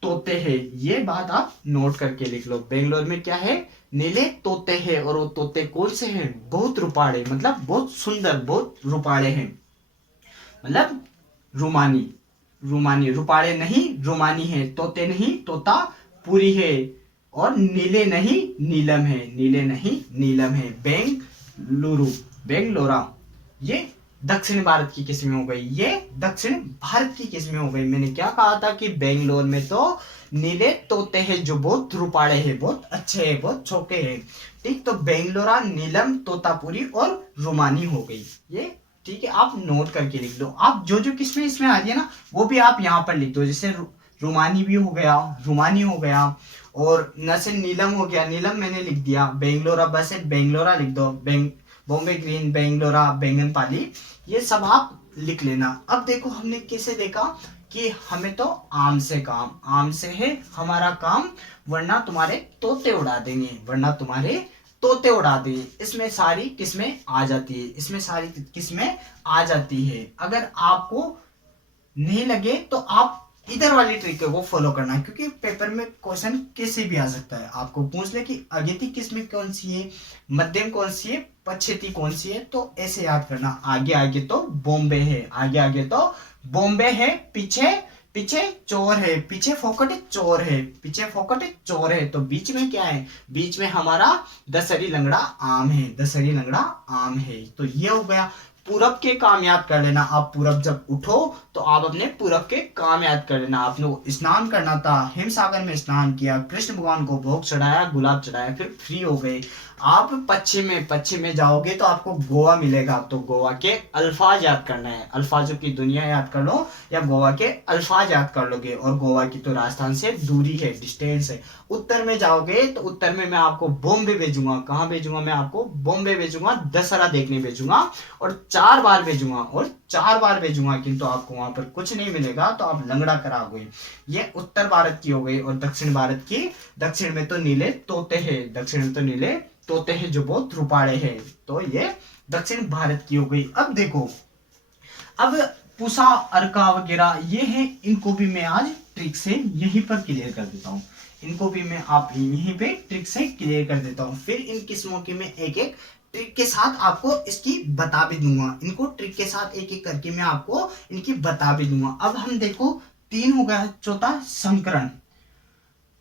तोते हैं। ये बात आप नोट करके लिख लो, बेंगलुरु में क्या है, नीले तोते हैं। और वो तोते कौन से हैं, बहुत रूपाड़े, मतलब बहुत सुंदर, बहुत रूपाड़े हैं, मतलब रुमानी, रुमानी, रूपाड़े नहीं रुमानी है, तोते नहीं तोता पूरी है, और नीले नहीं नीलम है, नीले नहीं नीलम है। बेंगलुरु, बेंगलोरा, ये दक्षिण भारत की किस्में हो गई, ये दक्षिण भारत की किस्में हो गई। मैंने क्या कहा था कि बेंगलोर में तो नीले तोते हैं जो बहुत रूपाड़े हैं, बहुत अच्छे हैं, बहुत छोटे हैं, ठीक। तो बेंगलोरा, नीलम, तोतापुरी और रुमानी हो गई, ये ठीक है, आप नोट करके लिख दो। आप जो जो किस्में इसमें आ रही है ना वो भी आप यहाँ पर लिख दो। जैसे रुमानी भी हो गया, रुमानी हो गया, और न से नीलम हो गया, नीलम मैंने लिख दिया। बेंगलोरा बस है, बेंगलोरा लिख दो। बॉम्बे ग्रीन, बेंगलोरा, बैंगन पाली, ये सब आप लिख लेना। अब देखो हमने कैसे देखा कि हमें तो आम से काम, आम से है हमारा काम, वरना तुम्हारे तोते उड़ा देंगे, वरना तुम्हारे तोते उड़ा देंगे। इसमें सारी किस्में आ जाती है, इसमें सारी किस्में आ जाती है। अगर आपको नहीं लगे तो आप इधर वाली ट्रिक को फॉलो करना, क्योंकि पेपर में क्वेश्चन कैसे भी आ सकता है। आपको पूछ ले कि अगेती किस्में कौन सी है, मध्यम कौन सी है, पछेती कौन सी है, तो ऐसे याद करना। आगे आगे तो बॉम्बे है, आगे आगे तो बॉम्बे है, पीछे पीछे चोर है, पीछे फोकट चोर है, पीछे फोकट चोर है, तो बीच में क्या है, बीच में हमारा दशहरी लंगड़ा आम है, दशहरी लंगड़ा आम है। तो ये हो गया। पूरब के काम याद कर लेना। आप पूरब जब उठो तो आप अपने पूरब के काम याद कर लेना। आपने स्नान करना था, हिमसागर में स्नान किया, कृष्ण भगवान को भोग चढ़ाया, गुलाब चढ़ाया, फिर फ्री हो गए। आप पश्चिम में जाओगे तो आपको गोवा मिलेगा, तो गोवा के अल्फाज याद करना है। अल्फाजों की दुनिया याद कर लो या गोवा के अल्फाज याद कर लोगे। और गोवा की तो राजस्थान से दूरी है, डिस्टेंस है। उत्तर में जाओगे तो उत्तर में मैं आपको बॉम्बे भेजूंगा। कहाँ भेजूंगा? मैं आपको बॉम्बे भेजूंगा, दशहरा देखने भेजूंगा, और 4 बार भेजूंगा, और 4 बार भेजूंगा, किंतु आपको वहां पर कुछ नहीं मिलेगा, तो आप लंगड़ा कराओगे। ये उत्तर भारत की हो गई। और दक्षिण भारत की, दक्षिण में तो नीले तोते हैं, दक्षिण में तो नीले तोते हैं जो बहुत रुपाड़े हैं। तो ये दक्षिण भारत की हो गई। अब देखो, अब पूसा, अर्का वगैरह ये है, इनको भी मैं आज ट्रिक से यहीं पर क्लियर कर देता हूँ। इनको भी मैं आप यहीं पे ट्रिक से क्लियर कर देता हूँ। फिर इन किस्मों की मैं एक एक ट्रिक के साथ आपको इसकी बता भी दूंगा। इनको ट्रिक के साथ एक एक करके मैं आपको इनकी बता भी दूंगा। अब हम देखो 3 हो गया, चौथा संकरण।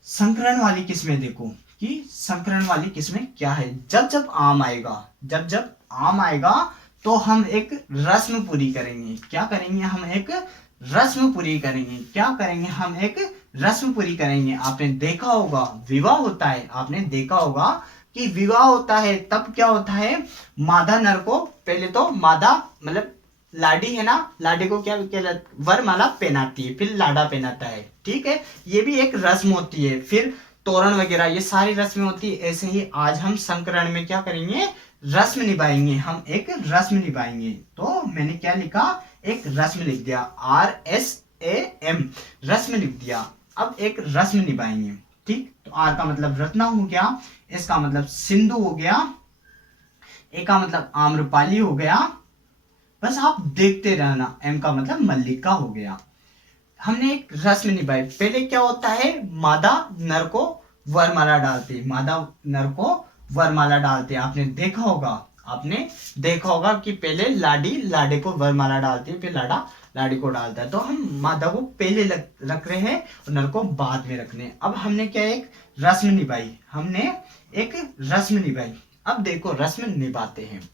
संकरण वाली किस्में देखो कि संकरण वाली किस्में क्या है। जब जब आम आएगा, जब जब आम आएगा तो हम एक रस्म पूरी करेंगे। क्या करेंगे? हम एक रस्म पूरी करेंगे। क्या करेंगे? हम एक रस्म पूरी करेंगे। आपने देखा होगा विवाह होता है, आपने देखा होगा कि विवाह होता है तब क्या होता है, मादा नर को पहले तो मादा मतलब लाडी है ना, लाडी को क्या वरमाला पहनाती है, फिर लाडा पहनाता है। ठीक है, ये भी एक रस्म होती है। फिर तोरण वगैरह ये सारी रस्में होती है। ऐसे ही आज हम संकरण में क्या करेंगे, रस्म निभाएंगे। हम एक रस्म निभाएंगे। तो मैंने क्या लिखा, एक रस्म लिख दिया, RSAM, रस्म लिख दिया। अब एक रस्म निभाएंगे। ठीक, तो आर का मतलब रत्ना हो गया, एस का मतलब सिंधु हो गया, ए का मतलब आम्रपाली हो गया। बस आप देखते रहना। एम का मतलब मल्लिका हो गया। हमने एक रस्म निभाई। पहले क्या होता है, मादा नर को वरमाला डालती, मादा नर को वरमाला डालते। आपने देखा होगा, आपने देखा होगा कि पहले लाडी लाडे को वरमाला डालती है, फिर लाडा लाडी को डालता है। तो हम मादा को पहले रख रहे हैं और नर को बाद में रखने। अब हमने क्या एक रस्म निभाई, हमने एक रस्म निभाई। अब देखो रस्म निभाते हैं।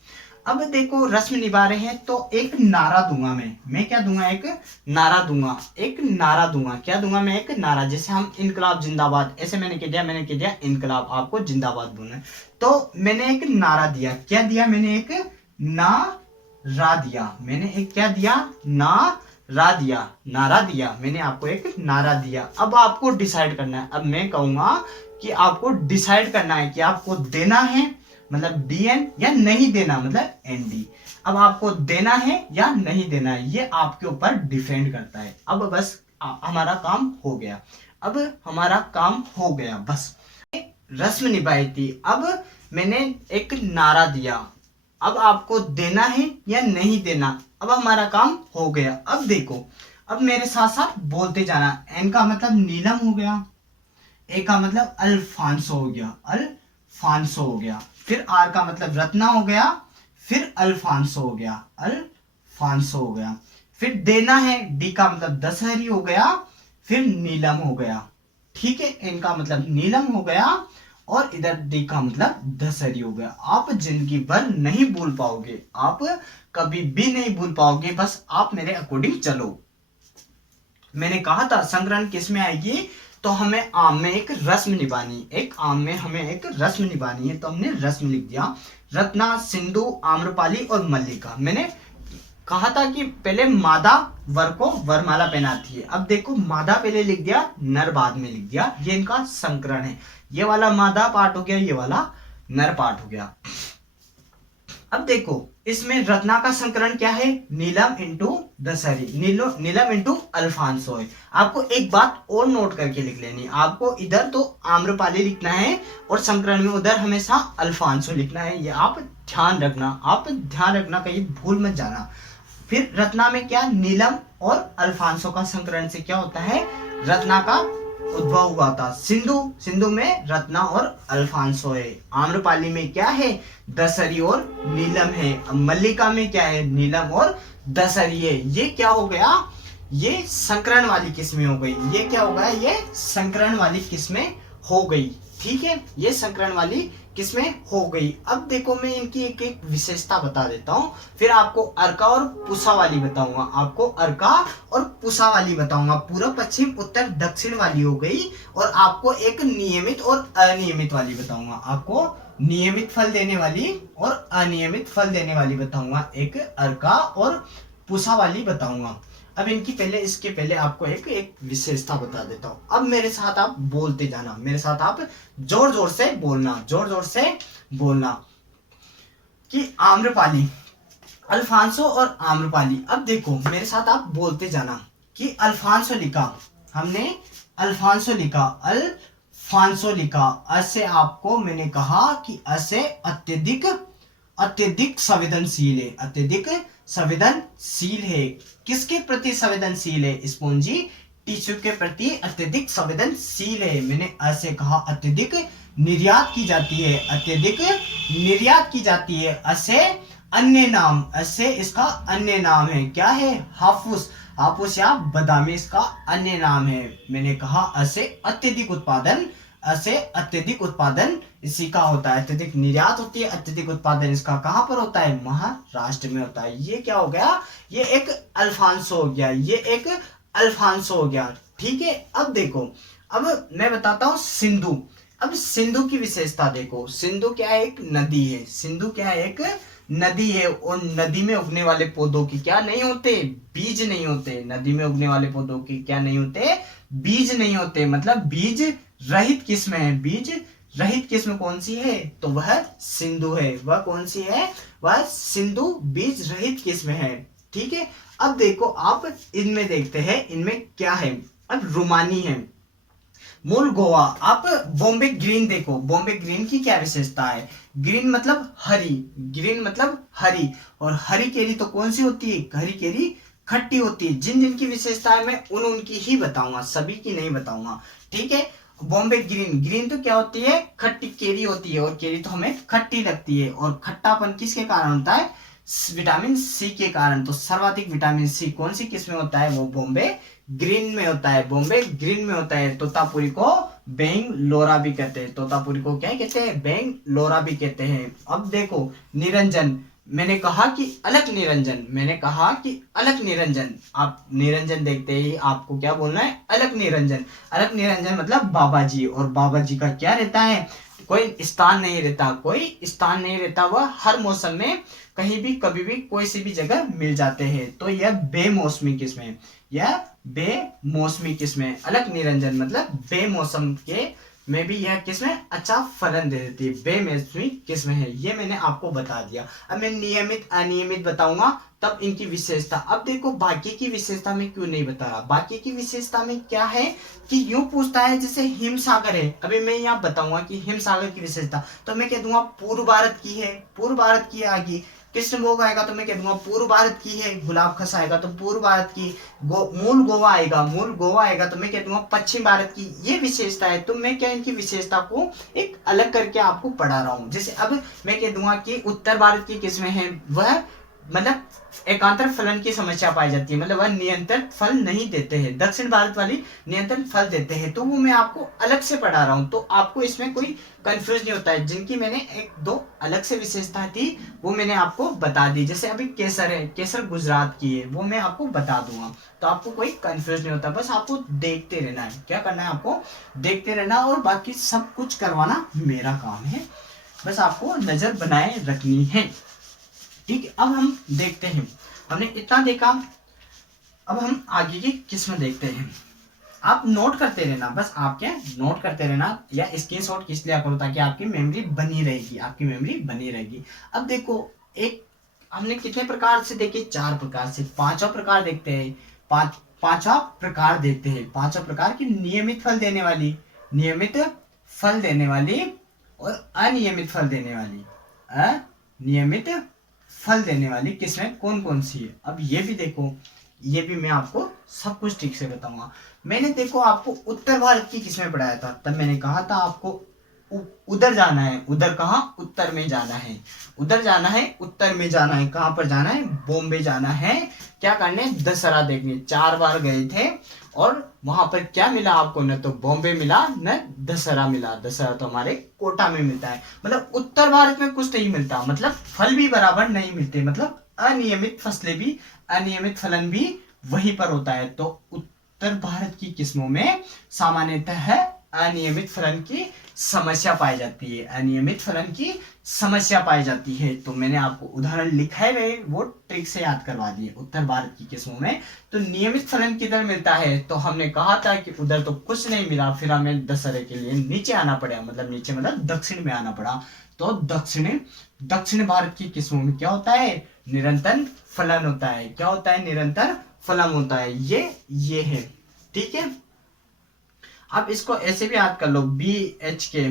अब देखो रस्म निभा रहे हैं तो एक नारा दूंगा मैं क्या दूंगा, एक नारा दूंगा, एक नारा दूंगा। क्या दूंगा मैं, एक नारा। जैसे हम इनकलाब जिंदाबाद, ऐसे मैंने कह दिया इनकलाब, आपको जिंदाबाद बोलना है। तो मैंने एक नारा दिया। क्या दिया मैंने, एक नारा दिया। मैंने एक क्या दिया, नारा दिया, नारा दिया। मैंने आपको एक नारा दिया। अब आपको डिसाइड करना है। अब मैं कहूंगा कि आपको डिसाइड करना है कि आपको देना है मतलब DN या नहीं देना मतलब ND। अब आपको देना है या नहीं देना है, ये आपके ऊपर डिपेंड करता है। अब बस हमारा काम हो गया। अब हमारा काम हो गया, बस रस्म निभाई थी। अब मैंने एक नारा दिया। अब आपको देना है या नहीं देना, अब हमारा काम हो गया। अब देखो, अब मेरे साथ साथ बोलते जाना। N का मतलब नीलम हो गया, A का मतलब अल्फांसो हो गया, अल्फांसो हो गया। फिर R का मतलब रत्ना हो गया, फिर अल्फांसो हो गया, अल्फांसो हो गया। फिर देना है, D का मतलब दशहरी हो गया, फिर नीलम हो गया। ठीक है, N का मतलब नीलम हो गया, और इधर D का मतलब दशहरी हो गया। आप जिंदगी भर नहीं भूल पाओगे, आप कभी भी नहीं भूल पाओगे। बस आप मेरे अकॉर्डिंग चलो। मैंने कहा था संग्रहण किस में आएगी, तो हमें आम में एक रस्म निभानी, एक आम में हमें एक रस्म निभानी है। तो हमने रस्म लिख दिया, रत्ना, सिंधु, आम्रपाली और मल्लिका। मैंने कहा था कि पहले मादा वर को वरमाला पहनाती है। अब देखो मादा पहले लिख दिया, नर बाद में लिख दिया, ये इनका संकरण है। ये वाला मादा पार्ट हो गया, ये वाला नर पार्ट हो गया। अब देखो इसमें रत्ना का संकरण क्या है, नीलम इंटू दशहरी, नीलम इंटू अल्फांसो है। आपको एक बात और नोट करके लिख लेनी, आपको इधर तो आम्रपाली लिखना है और संकरण में उधर हमेशा अल्फांसो लिखना है। ये आप ध्यान रखना, कहीं भूल मत जाना। फिर रत्ना में क्या, नीलम और अल्फांसो का संकरण से क्या होता है, रत्ना का उद्भव हुआ था। सिंधु में रत्ना और अल्फांसो है। आम्रपाली में क्या है, दशहरी और नीलम है। मल्लिका में क्या है, नीलम और दशहरी है। ये क्या हो गया, ये संकरण वाली किस्में हो गई। ये क्या हो गया, ये संकरण वाली किस्में हो गई। ठीक है, ये संकरण वाली किस्में हो गई। अब देखो मैं इनकी एक एक विशेषता बता देता हूँ, फिर आपको अर्का और पुषा वाली बताऊंगा। आपको अर्का और पुषा वाली बताऊंगा। पूर्व पश्चिम उत्तर दक्षिण वाली हो गई, और आपको एक नियमित और अनियमित वाली बताऊंगा। आपको नियमित फल देने वाली और अनियमित फल देने वाली बताऊंगा। एक अर्का और पुषा वाली बताऊंगा। अब इसके पहले आपको एक विशेषता बता देता हूँ। अब मेरे साथ आप बोलते जाना, मेरे साथ आप जोर जोर से बोलना कि आम्रपाली, अल्फांसो और आम्रपाली। अब देखो मेरे साथ आप बोलते जाना कि अल्फांसो लिखा, हमने अल्फांसो लिखा। ऐसे आपको मैंने कहा कि ऐसे अत्यधिक संवेदनशील है। किसके प्रति संवेदनशील है, स्पॉन्जी टिश्यू के प्रति अत्यधिक संवेदनशील है। मैंने ऐसे कहा अत्यधिक निर्यात की जाती है। ऐसे अन्य नाम, ऐसे इसका अन्य नाम है, क्या है, हाफूस या बादामी इसका अन्य नाम है। मैंने कहा ऐसे अत्यधिक उत्पादन इसी का होता है। अत्यधिक निर्यात होती है, अत्यधिक उत्पादन इसका कहां पर होता है, महाराष्ट्र में होता है। ये क्या हो गया, ये एक अल्फांसो हो गया, ठीक है। अब देखो, अब मैं बताता हूं सिंधु। अब सिंधु की विशेषता देखो। सिंधु क्या है, एक नदी है, और नदी में उगने वाले पौधों की क्या नहीं होते, बीज नहीं होते। नदी में उगने वाले पौधों की क्या नहीं होते, बीज नहीं होते। मतलब बीज रहित किस्म है। बीज रहित किस्म कौन सी है, तो वह सिंधु है। वह कौन सी है, वह सिंधु बीज रहित किस्म है, ठीक है। अब देखो आप इनमें देखते हैं, इनमें क्या है। अब रुमानी है, मूल गोवा। आप बॉम्बे ग्रीन देखो, बॉम्बे ग्रीन की क्या विशेषता है, ग्रीन मतलब हरी, और हरी केरी तो कौन सी होती है, हरी केरी खट्टी होती है। जिनकी विशेषताएं मैं उनकी ही बताऊंगा, सभी की नहीं बताऊंगा, ठीक है। बॉम्बे ग्रीन तो क्या होती है, खट्टी केरी होती है, और केरी तो हमें खट्टी लगती है। और खट्टापन किसके कारण होता है, विटामिन सी के कारण। तो सर्वाधिक विटामिन सी कौन सी किस्म में होता है, वो बॉम्बे ग्रीन में होता है। तोतापुरी को बेंगलोरा भी कहते हैं। तोतापुरी को क्या कहते हैं, बेंगलोरा भी कहते हैं। अब देखो निरंजन, मैंने कहा कि अलग निरंजन। आप निरंजन देखते ही आपको क्या बोलना है, अलग निरंजन मतलब बाबा जी। और बाबा जी का क्या रहता है, कोई स्थान नहीं रहता। वह हर मौसम में कहीं भी कभी भी कोई सी भी जगह मिल जाते हैं। तो यह बेमौसमी किस्म है। अलग निरंजन मतलब बेमौसम के में भी यह किस्म अच्छा फलन दे देती है, बेमौसमी किस्म है। ये मैंने आपको बता दिया। अब मैं नियमित अनियमित बताऊंगा, तब इनकी विशेषता। अब देखो बाकी की विशेषता में क्यों नहीं बता रहा, बाकी की विशेषता में क्या है कि यूं पूछता है जैसे हिमसागर है। अभी मैं यहाँ बताऊंगा कि हिमसागर की विशेषता, तो मैं कह दूंगा पूर्व भारत की है आगे। कृष्णभोग आएगा तो मैं कह दूंगा पूर्व भारत की है। गुलाब खस आएगा तो पूर्व भारत की। मूल गोवा आएगा तो मैं कह दूंगा पश्चिम भारत की। ये विशेषता है। तो मैं क्या इनकी विशेषता को एक अलग करके आपको पढ़ा रहा हूँ। जैसे अब मैं कह दूंगा कि उत्तर भारत की किस्में हैं, वह मतलब एकांतर फलन की समस्या पाई जाती है, मतलब वह नियंत्रण फल नहीं देते हैं। दक्षिण भारत वाली नियंत्रण फल देते हैं। तो वो मैं आपको अलग से पढ़ा रहा हूँ, तो आपको इसमें कोई कंफ्यूज नहीं होता है। जिनकी मैंने एक दो अलग से विशेषता थी वो मैंने आपको बता दी। जैसे अभी केसर है, केसर गुजरात की है, वो मैं आपको बता दूंगा। तो आपको कोई कंफ्यूज नहीं होता। बस आपको देखते रहना है। क्या करना है, आपको देखते रहना, और बाकी सब कुछ करवाना मेरा काम है। बस आपको नजर बनाए रखनी है, ठीक है। अब हम देखते हैं, हमने इतना देखा, अब हम आगे की किस्म देखते हैं। आप नोट करते रहना, बस आप क्या नोट करते रहना या स्क्रीनशॉट खींच लिया करो ताकि आपकी मेमोरी बनी रहेगी, आपकी मेमोरी बनी रहेगी। अब देखो, एक हमने कितने प्रकार से देखे, 4 प्रकार से। पांचवा प्रकार देखते हैं, पांचवा प्रकार देखते हैं। पांचवा प्रकार की नियमित फल देने वाली, नियमित फल देने वाली और अनियमित फल देने वाली, अनियमित फल देने वाली किस्में कौन कौन सी है। अब ये भी देखो, ये भी मैं आपको सब कुछ ठीक से बताऊंगा। मैंने देखो आपको उत्तर भारत की किस्में पढ़ाया था, तब मैंने कहा था आपको उधर जाना है। उधर कहाँ, उत्तर में जाना है। उधर जाना है, उत्तर में जाना है। कहाँ पर जाना है, बॉम्बे जाना है। क्या करने, दशहरा देखने। 4 बार गए थे और वहां पर क्या मिला आपको, न तो बॉम्बे मिला न दशहरा मिला। दशहरा तो हमारे कोटा में मिलता है। मतलब उत्तर भारत में कुछ नहीं मिलता, मतलब फल भी बराबर नहीं मिलते, मतलब अनियमित फसलें भी, अनियमित फलन भी वहीं पर होता है। तो उत्तर भारत की किस्मों में सामान्यतः अनियमित फलन की समस्या पाई जाती है, अनियमित फलन की समस्या पाई जाती है। तो मैंने आपको उदाहरण लिखाए हुए वो ट्रिक से याद करवा दिए। उत्तर भारत की किस्मों में तो नियमित फलन किधर मिलता है, तो हमने कहा था कि उधर तो कुछ नहीं मिला, फिर हमें दशहरे के लिए नीचे आना पड़ा, मतलब नीचे मतलब दक्षिण में आना पड़ा। तो दक्षिण भारत की किस्मों में क्या होता है, निरंतर फलन होता है। क्या होता है, निरंतर फलन होता है। ये है, ठीक है। आप इसको ऐसे भी याद कर लो, BHK,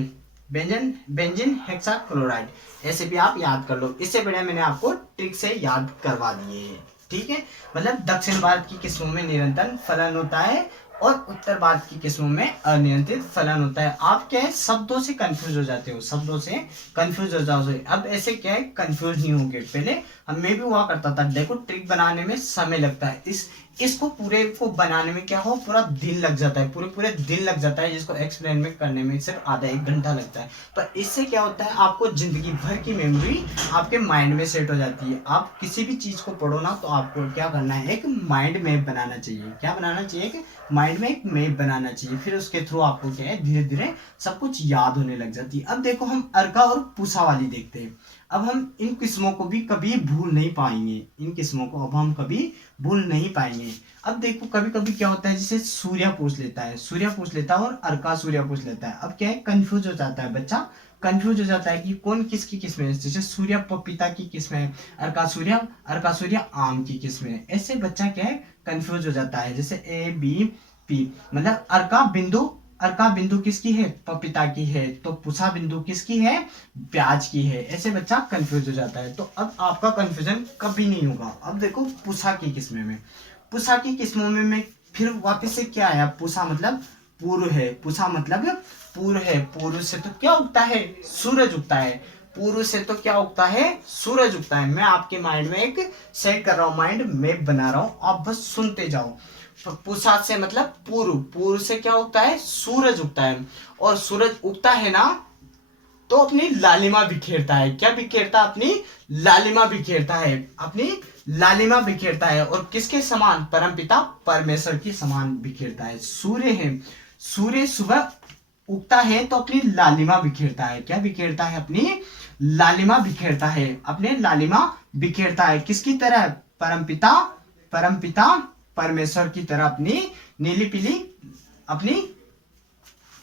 बेंजीन हेक्साक्लोराइड, ऐसे भी आप याद कर लो। इससे बढ़िया मैंने आपको ट्रिक से याद करवा दिए है, ठीक है। मतलब दक्षिण भारत की किस्मों में निरंतर फलन होता है और उत्तर भारत की किस्मों में अनियंत्रित फलन होता है। आप क्या है, शब्दों से कंफ्यूज हो जाते हो, शब्दों से कंफ्यूज हो जाओगे। अब ऐसे क्या है, कंफ्यूज नहीं होगे। पहले हमें भी हुआ करता था, देखो ट्रिक बनाने में समय लगता है, इसको पूरे को बनाने में क्या हो, पूरा दिन लग जाता है, पूरे दिन लग जाता है। जिसको एक्सप्लेन में करने में सिर्फ आधा 1 घंटा लगता है। पर इससे क्या होता है, आपको जिंदगी भर की मेमोरी आपके माइंड में सेट हो जाती है। आप किसी भी चीज को पढ़ो ना, तो आपको क्या करना है, एक माइंड मैप बनाना चाहिए। क्या बनाना चाहिए, एक माइंड में एक मैप बनाना चाहिए। फिर उसके थ्रू आपको क्या है, धीरे धीरे सब कुछ याद होने लग जाती है। अब देखो, हम अर्का और पूसा वाली देखते हैं। अब हम इन किस्मों को भी कभी भूल नहीं पाएंगे, इन किस्मों को अब हम कभी भूल नहीं पाएंगे। अब देखो, कभी कभी क्या होता है, जैसे सूर्या पूछ लेता है और अर्का सूर्या पूछ लेता है। अब क्या है, कंफ्यूज हो जाता है बच्चा, कंफ्यूज हो जाता है कि कौन किसकी किस्म है। जैसे सूर्या पपीता की किस्म है, अर्का सूर्या आम की किस्म है। ऐसे बच्चा क्या है, कंफ्यूज हो जाता है। जैसे ABP, मतलब अर्का बिंदु किसकी है, पपीता की है, तो पुषा बिंदु किसकी है, प्याज की है। ऐसे बच्चा कंफ्यूज हो जाता है। तो अब आपका कंफ्यूजन कभी नहीं होगा। अब देखो, पुषा की किस्में में, पुषा की किस्मों में मैं फिर वापस से क्या आया, पुषा मतलब पूर्व है, पुषा मतलब पूर्व है। पूर्व से तो क्या उगता है, सूरज उगता है। पूर्व से तो क्या उगता है, सूरज उगता है। मैं आपके माइंड में एक सेट कर रहा हूँ, माइंड मैप बना रहा हूँ, आप बस सुनते जाओ। पुषा से मतलब पूर्व से क्या उगता है, सूरज उगता है। और सूरज उगता है ना, तो अपनी लालिमा बिखेरता है। क्या बिखेरता है, अपनी लालिमा बिखेरता है, अपनी लालिमा बिखेरता है। और किसके समान, परमपिता परमेश्वर की समान बिखेरता है। सूर्य है, सूर्य सुबह उगता है तो अपनी लालिमा बिखेरता है। क्या बिखेरता है, अपनी लालिमा बिखेरता है, अपने लालिमा बिखेरता है। किसकी तरह, परमपिता परमेश्वर की तरह अपनी नीली पीली अपनी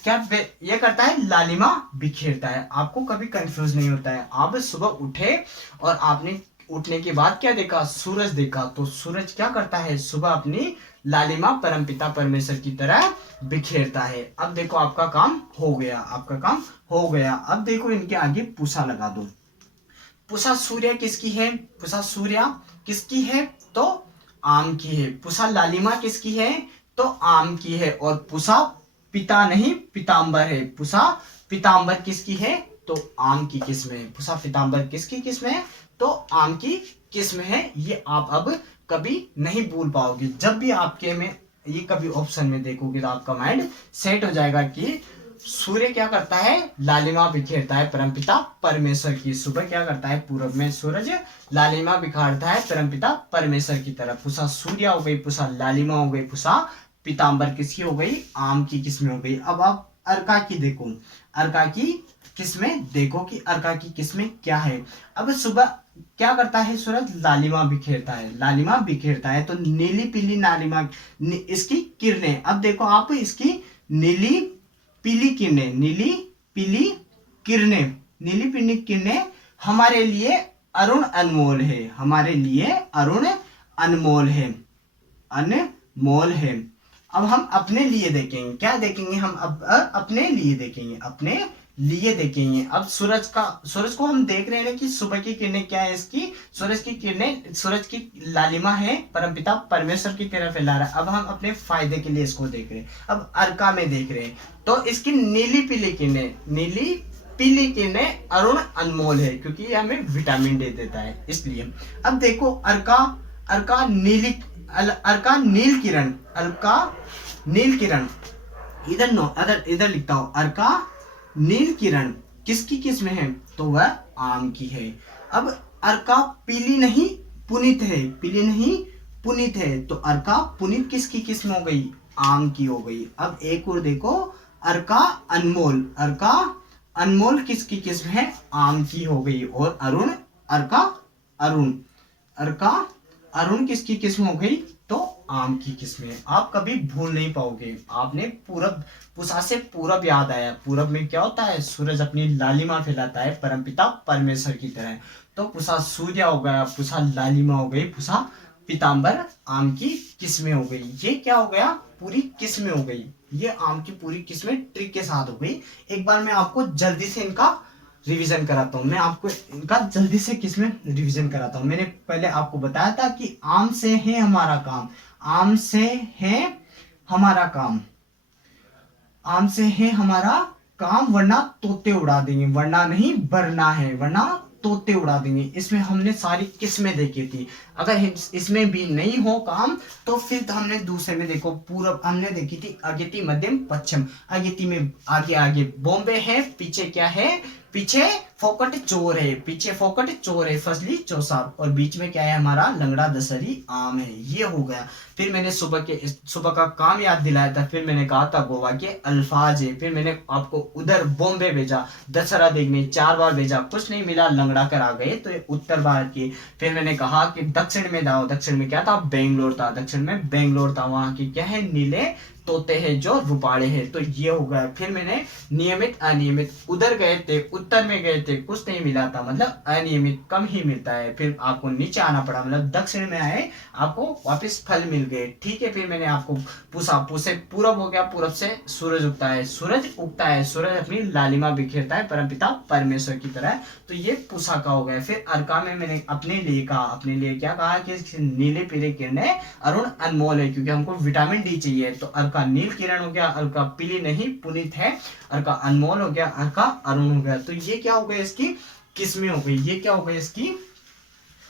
क्या ये करता है, लालिमा बिखेरता है। आपको कभी कंफ्यूज नहीं होता है। आप सुबह उठे और आपने उठने के बाद क्या देखा, सूरज देखा, तो सूरज क्या करता है, सुबह अपनी लालिमा परमपिता परमेश्वर की तरह बिखेरता है। अब देखो, आपका काम हो गया, आपका काम हो गया। अब देखो, इनके आगे पुषा लगा दो। पुषा सूर्य किसकी है, पुषा सूर्या किसकी है, तो आम की है। पुषा लालिमा किसकी है, तो आम की है। और पुषा पिता नहीं पीताम्बर है। पुषा पीताम्बर किसकी है, तो आम की किस्म है। पुषा पीताम्बर किसकी किस्म है, तो आम की किस्म है। ये आप अब कभी नहीं भूल पाओगे। जब भी आपके में ये कभी ऑप्शन में देखोगे तो आपका माइंड सेट हो जाएगा कि सूर्य क्या करता है, लालिमा बिखेरता है परमपिता परमेश्वर की। सुबह क्या करता है, पूर्व में सूरज लालिमा बिखारता है परमपिता परमेश्वर की तरफ। पुषा सूर्य हो गई, पुषा लालिमा हो गई, पुषा पीताम्बर किसकी हो गई, आम की किस्में हो गई। अब आप अर्का की देखो, अर्का की किस्में देखो कि अर्का की किस्में क्या है। अब सुबह क्या करता है सूरज, लालिमा बिखेरता है, लालिमा बिखेरता है। तो नीली पीली लालिमा इसकी किरणें, अब देखो आप इसकी नीली पीली किरणें, नीली पीली किरणें, नीली पीली किरणें हमारे लिए अरुण अनमोल है, हमारे लिए अरुण अनमोल है, अनमोल है। अब हम अपने लिए देखेंगे, क्या देखेंगे हम अब अपने लिए देखेंगे, अपने लिए देखेंगे। अब सूरज को हम देख रहे हैं कि सुबह की किरणें क्या है इसकी, सूरज की किरणें, सूरज की लालिमा है, परमपिता परमेश्वर की तरफ फैला रहा है। अब हम अपने फायदे के लिए इसको देख रहे हैं। अब अर्का में देख रहे हैं तो इसकी नीली पीली किरणें, नीली पीली किरणें अरुण अनमोल है, क्योंकि ये हमें विटामिन डी देता है इसलिए। अब देखो अर्का, अर्का नीली, अर्का नील किरण, अर्का नील किरण, इधर नो इधर लिखता हूं, अर्का नील किरण किसकी किस्म है, तो वह आम की है। अब अर्का पीली नहीं पुनीत है, पीली नहीं पुनीत है, तो अर्का पुनीत किसकी किस्म हो गई, आम की हो गई। अब एक और देखो, अर्का अनमोल, अर्का अनमोल किसकी किस्म है, आम की हो गई। और अरुण, अर्का अरुण, अर्का अरुण किसकी किस्म हो गई, तो आम की किस्म है। आप कभी भूल नहीं पाओगे। आपने पूरब, पुसा से पूरब याद आया, पूरब में क्या होता है, सूरज अपनी लालिमा फैलाता है परमपिता परमेश्वर की तरह। तो पुसा सूर्य हो गया, पुसा लालिमा हो गई, पुसा पीताम्बर आम की किस्में हो गई। ये क्या हो गया, पूरी किस्में हो गई, ये आम की पूरी किस्में ट्रिक के साथ हो गई। एक बार मैं आपको जल्दी से इनका रिवीजन कराता हूँ, मैं आपको इनका जल्दी से किसमें रिवीजन कराता हूँ। मैंने पहले आपको बताया था कि आम से है हमारा काम, आम से है हमारा काम, आम से है हमारा काम, वरना तोते उड़ा देंगे, वरना नहीं वरना है, वरना तोते उड़ा देंगे। इसमें हमने सारी किस्में देखी थी। अगर इसमें भी नहीं हो काम तो फिर तो हमने दूसरे में देखो, पूरब हमने देखी थी, अगेती मध्यम पश्चिम। अगेती में आगे आगे बॉम्बे है, पीछे क्या है, पीछे फोकट चोर है, पीछे फोकट चोर है, फसली चौसाब, और बीच में क्या है हमारा लंगड़ा दशहरी आम है। ये हो गया। फिर मैंने सुबह का काम याद दिलाया था, फिर मैंने कहा था गोवा के अल्फाज है, फिर मैंने आपको उधर बॉम्बे भेजा दशहरा देखने, 4 बार भेजा, कुछ नहीं मिला, लंगड़ा कर आ गए, तो ये उत्तर भारत की। फिर मैंने कहा कि दक्षिण में जाओ, दक्षिण में क्या था, बेंगलोर था, दक्षिण में बेंगलोर था, वहां की क्या है, नीले तोते हैं जो रूपाड़े हैं, तो ये हो गया। फिर मैंने नियमित अनियमित, उधर गए थे, उत्तर में गए थे, कुछ नहीं मिला था, मतलब अनियमित, कम ही मिलता है। फिर आपको नीचे आना पड़ा, मतलब दक्षिण में आए, आपको वापस फल मिल गए, ठीक है। फिर मैंने आपको पूछा, पूछे पूरब हो गया, पूरब से सूरज उगता है, सूरज उगता है, सूरज अपनी लालिमा बिखेरता है परमपिता परमेश्वर की तरह, तो ये पूषा का हो गया। फिर अर्का में मैंने अपने लिए कहा, अपने लिए क्या कहा कि नीले पीले किरणें अरुण अनमोल है, क्योंकि हमको विटामिन डी चाहिए। तो अर्का नील किरण हो गया, अर्का पीली नहीं पुनीत है, अर्का अनमोल हो गया, अर्का अरुण हो गया। तो ये क्या हो गया, इसकी किस्में हो गई, ये क्या हो गई, इसकी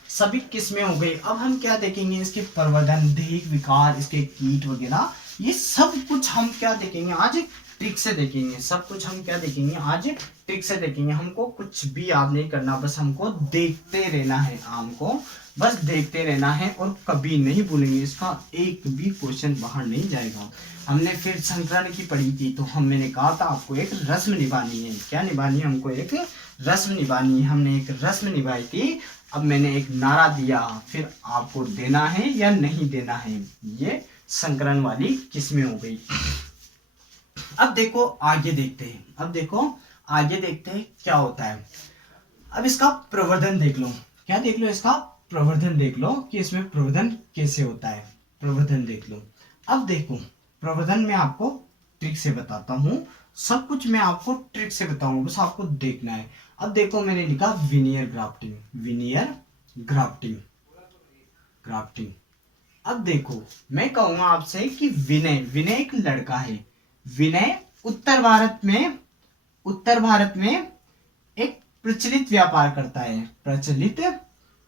सभी किस्में हो गई। अब हम क्या देखेंगे, इसके प्रवर्धन, दैहिक विकार, इसके कीट वगैरह, ये सब कुछ हम क्या देखेंगे आज, ट्रिक से देखेंगे। सब कुछ हम क्या देखेंगे आज, ट्रिक से देखेंगे। हमको कुछ भी याद नहीं करना, बस हमको देखते रहना है, आम को बस देखते रहना है, और कभी नहीं भूलेंगे। इसका एक भी क्वेश्चन बाहर नहीं जाएगा। हमने फिर संकरण की पढ़ी थी, तो मैंने कहा था आपको एक रस्म निभानी है। क्या निभानी है, हमको एक रस्म निभानी है। हमने एक रस्म निभाई थी। अब मैंने एक नारा दिया, फिर आपको देना है या नहीं देना है। ये संकरण वाली किस्में हो गई। अब देखो आगे देखते हैं, अब देखो आगे देखते हैं क्या होता है। अब इसका प्रवर्धन देख लो, क्या देख लो, इसका प्रवर्धन देख लो कि इसमें प्रवर्धन कैसे होता है। प्रवर्धन देख लो। अब देखो प्रवर्धन में आपको ट्रिक से बताता हूं, सब कुछ मैं आपको ट्रिक से बताऊंगा, बस आपको देखना है। अब देखो मैंने लिखा veneer grafting, veneer grafting, grafting. अब देखो मैं कहूंगा आपसे कि विनय, विनय एक लड़का है। विनय उत्तर भारत में, उत्तर भारत में एक प्रचलित व्यापार करता है, प्रचलित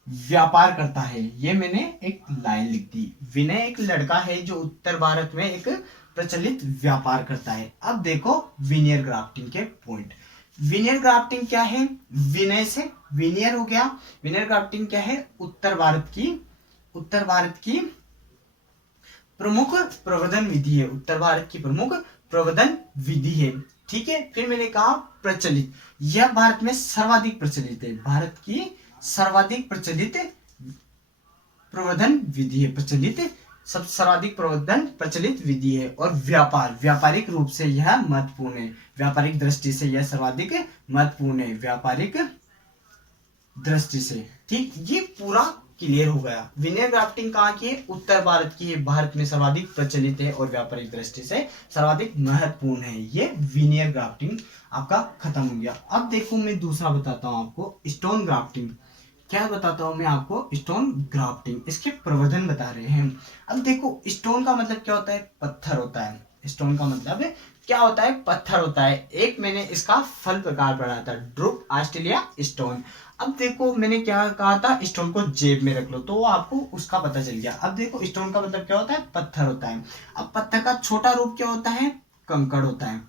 व्यापार करता है। ये मैंने एक लाइन लिख दी। विनय एक लड़का है जो उत्तर भारत में एक प्रचलित व्यापार करता है। अब देखो विनियर ग्राफ्टिंग के पॉइंट। विनियर ग्राफ्टिंग क्या है, विनय से विनियर हो गया। विनियर ग्राफ्टिंग क्या है, उत्तर भारत की, उत्तर भारत की प्रमुख प्रवर्धन विधि है, उत्तर भारत की प्रमुख प्रवर्धन विधि है। ठीक है। फिर मैंने कहा प्रचलित, यह भारत में सर्वाधिक प्रचलित है, भारत की सर्वाधिक प्रचलित प्रवर्धन विधि है, प्रचलित सब सर्वाधिक प्रवर्धन प्रचलित विधि है। और व्यापार, व्यापारिक रूप से यह महत्वपूर्ण है, व्यापारिक दृष्टि से यह सर्वाधिक महत्वपूर्ण है, व्यापारिक दृष्टि से। ठीक, ये पूरा क्लियर हो गया। विनियर ग्राफ्टिंग कहाँ की है? उत्तर भारत की है, भारत में सर्वाधिक प्रचलित है और व्यापारिक दृष्टि से सर्वाधिक महत्वपूर्ण है। ये विनियर ग्राफ्टिंग आपका खत्म हो गया। अब देखो मैं दूसरा बताता हूँ आपको, स्टोन ग्राफ्टिंग। क्या बताता हूँ मैं आपको? स्टोन ग्राफ्टिंग, इसके प्रवर्धन बता रहे हैं। अब देखो स्टोन का मतलब क्या होता है? पत्थर होता है। स्टोन का मतलब क्या होता है? पत्थर होता है। एक मैंने इसका फल प्रकार पढ़ा था, ड्रूप ऑस्ट्रेलिया स्टोन। अब देखो मैंने क्या कहा था? स्टोन को जेब में रख लो, तो आपको उसका पता चल गया। अब देखो स्टोन का मतलब क्या होता है? पत्थर होता है। अब पत्थर का छोटा रूप क्या होता है? कंकड़ होता है,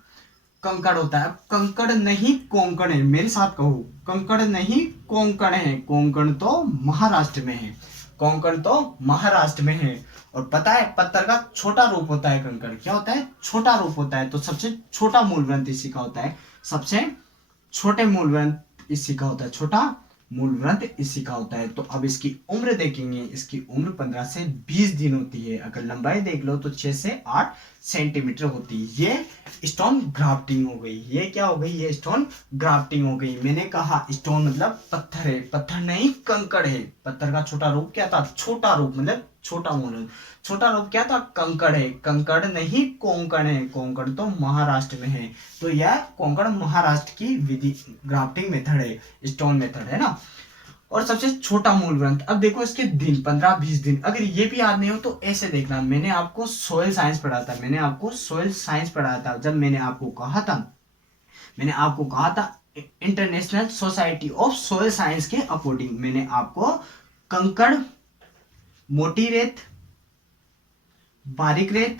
कंकड़ होता है। अब कंकड़ नहीं कोंकण है, मेरे साथ कहो, कंकड़ नहीं कोंकण है। कोंकण तो महाराष्ट्र में है, कोंकण तो महाराष्ट्र में है। और पता है पत्थर का छोटा रूप होता है कंकड़, क्या होता है? छोटा रूप होता है। तो सबसे छोटा मूल ग्रंथ इसी का होता है, सबसे छोटे मूल ग्रंथ इसी का होता है, छोटा मूल ग्रंथ इसी का होता है। तो अब इसकी उम्र देखेंगे, इसकी उम्र 15 से 20 दिन होती है। अगर लंबाई देख लो तो 6 से 8 सेंटीमीटर होती है। ये स्टोन ग्राफ्टिंग हो गई। ये क्या हो गई? ये स्टोन ग्राफ्टिंग हो गई। मैंने कहा स्टोन मतलब पत्थर है, पत्थर नहीं कंकड़ है। पत्थर का छोटा रूप क्या था? छोटा रूप मतलब छोटा मूल। छोटा रूप क्या था? कंकड़ है, कंकड़ नहीं कोंकण है। कोंकण तो महाराष्ट्र में है, तो यह कोंकण महाराष्ट्र की विधि ग्राफ्टिंग मेथड है, स्टोन मेथड है ना। और सबसे छोटा मूल ग्रंथ। अब देखो इसके दिन 15-20 दिन। अगर ये भी याद नहीं हो तो ऐसे देखना, मैंने आपको सोयल साइंस पढ़ा था, मैंने आपको सोयल साइंस पढ़ाया था। जब मैंने आपको कहा था, मैंने आपको कहा था international society of soil science के अकॉर्डिंग, मैंने आपको कंकड़, मोटी रेत, बारीक रेत,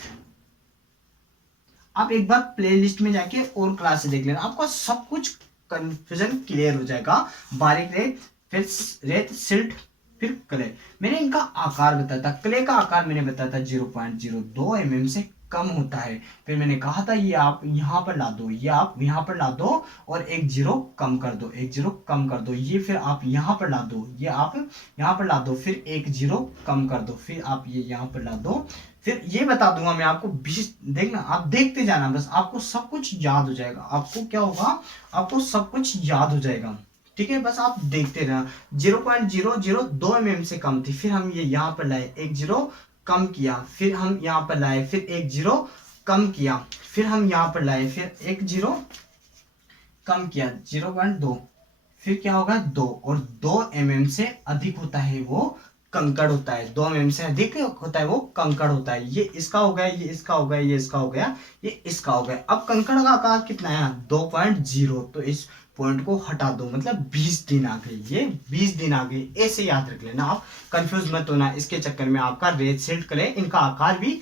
आप एक बार प्लेलिस्ट में जाके और क्लास देख लेना, आपको सब कुछ कंफ्यूजन क्लियर हो जाएगा। बारीक रेत, फिर रेत, सिल्ट, फिर क्ले। मैंने इनका आकार बताया था, क्ले का आकार मैंने बताया था 0.02 mm से कम होता है। फिर मैंने कहा था ये आप यहाँ पर ला दो, ये आप यहाँ पर ला दो और एक जीरो कम कर दो, एक जीरो कम कर दो। ये फिर आप यहाँ पर ला दो, ये आप यहाँ पर ला दो, फिर एक जीरो कम कर दो, फिर आप ये यहाँ पर ला दो। फिर ये बता दूंगा मैं आपको 20, देखना आप देखते जाना, बस आपको सब कुछ याद हो जाएगा। आपको क्या होगा? आपको सब कुछ याद हो जाएगा, ठीक है। बस आप देखते रहना। 0.002 mm से कम थी, फिर हम ये यहाँ पर लाए, एक जीरो कम किया, फिर हम यहाँ पर लाए, फिर एक जीरो कम किया, फिर हम यहाँ पर लाए, फिर एक जीरो कम किया, 0.2, फिर क्या होगा? 2। और 2 mm से अधिक होता है वो कंकड़ होता है। 2 mm से अधिक होता है वो कंकड़ होता है। ये इसका हो गया, ये इसका हो गया, ये इसका हो गया, ये इसका हो गया। अब कंकड़ का आकार कितना है? 2.0। तो इस पॉइंट को हटा दो, मतलब 20 दिन आ गए, ये 20 दिन आ गए। ऐसे याद रख लेना, आप कंफ्यूज मत होना इसके चक्कर में। आपका रेत, सिल्ट, क्ले, इनका आकार भी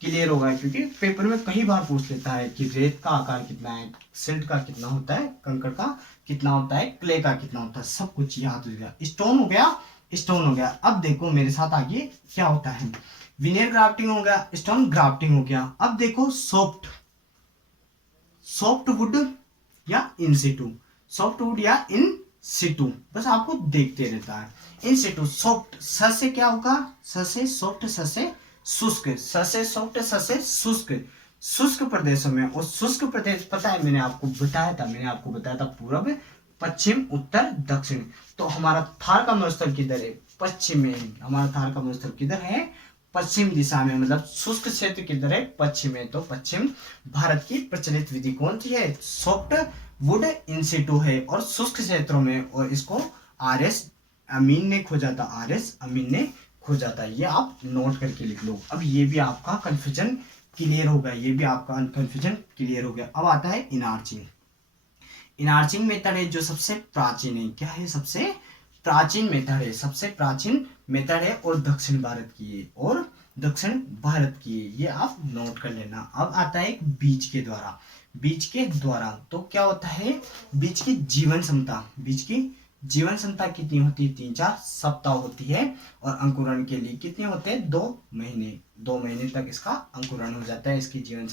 क्लियर होगा, क्योंकि पेपर में कई बार पूछ लेता है कि रेत का आकार कितना है, सिल्ट का कितना होता है, कंकड़ का कितना होता है, क्ले का कितना होता है, सब कुछ याद हो गया। स्टोन हो गया, स्टोन हो गया। अब देखो मेरे साथ आगे क्या होता है। विनियर ग्राफ्टिंग हो गया, स्टोन ग्राफ्टिंग हो गया। अब देखो सॉफ्ट, सॉफ्ट वुड या इन सिटू, सॉफ्ट वुड या इन सिटू, बस आपको देखते रहता है। इन सिटू सॉफ्ट, स से क्या होगा? स से सॉफ्ट, स से शुष्क, स से सॉफ्ट, स से शुष्क, शुष्क प्रदेशों में। और शुष्क प्रदेश पता है, मैंने आपको बताया था, मैंने आपको बताया था पूर्व, पश्चिम, उत्तर, दक्षिण। तो हमारा थार का मरुस्थल किधर है? पश्चिम में। हमारा थार का मरुस्थल किधर है? पश्चिम दिशा में, मतलब शुष्क क्षेत्र किधर है? पश्चिम में। तो पश्चिम भारत की प्रचलित विधि कौन सी है? सॉफ्ट वुड इन सिटू है, और शुष्क क्षेत्रों में। और इसको RS अमीन ने खोजा था, RS अमीन ने खोजा था। ये आप नोट करके लिख लो। अब ये भी आपका कंफ्यूजन क्लियर हो गया, ये भी आपका कंफ्यूजन क्लियर हो गया। अब आता है इनार्चिंग। इनार्चिंग मेथड है जो सबसे प्राचीन है। क्या है? सबसे प्राचीन मेथड है, सबसे प्राचीन मेथड है, और दक्षिण भारत की है, और दक्षिण भारत की है। ये आप नोट कर लेना। अब आता है बीज के द्वारा। बीज के द्वारा तो क्या होता है? बीज की जीवन क्षमता, बीज की जीवन क्षमता कितनी होती है, 3-4 सप्ताह होती है। और अंकुरण के लिए कितने होते हैं, 2 महीने। 2 महीने तक इसका अंकुरण हो जाता है। इसकी जीवन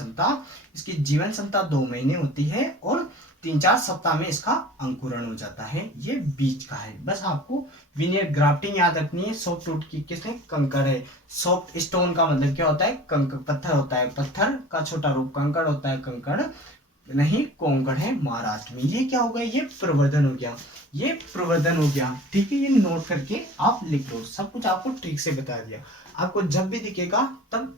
क्षमता 2 महीने होती है और 3-4 सप्ताह में इसका अंकुरण हो जाता है। ये बीज का है। बस आपको विनियर ग्राफ्टिंग याद रखनी है। सॉफ्ट वुड की किसने, कंकड़ है। सॉफ्ट स्टोन का मतलब क्या होता है, कंकड़, पत्थर होता है। पत्थर का छोटा रूप कंकड़ होता है। कंकड़ नहीं, कोंकण है महाराष्ट्र में। ये क्या हो गया, ये प्रवर्धन हो गया। ये प्रवर्धन हो गया, ठीक है। ये नोट करके आप लिख लो। सब कुछ आपको ठीक से बता दिया। आपको जब भी दिखेगा तब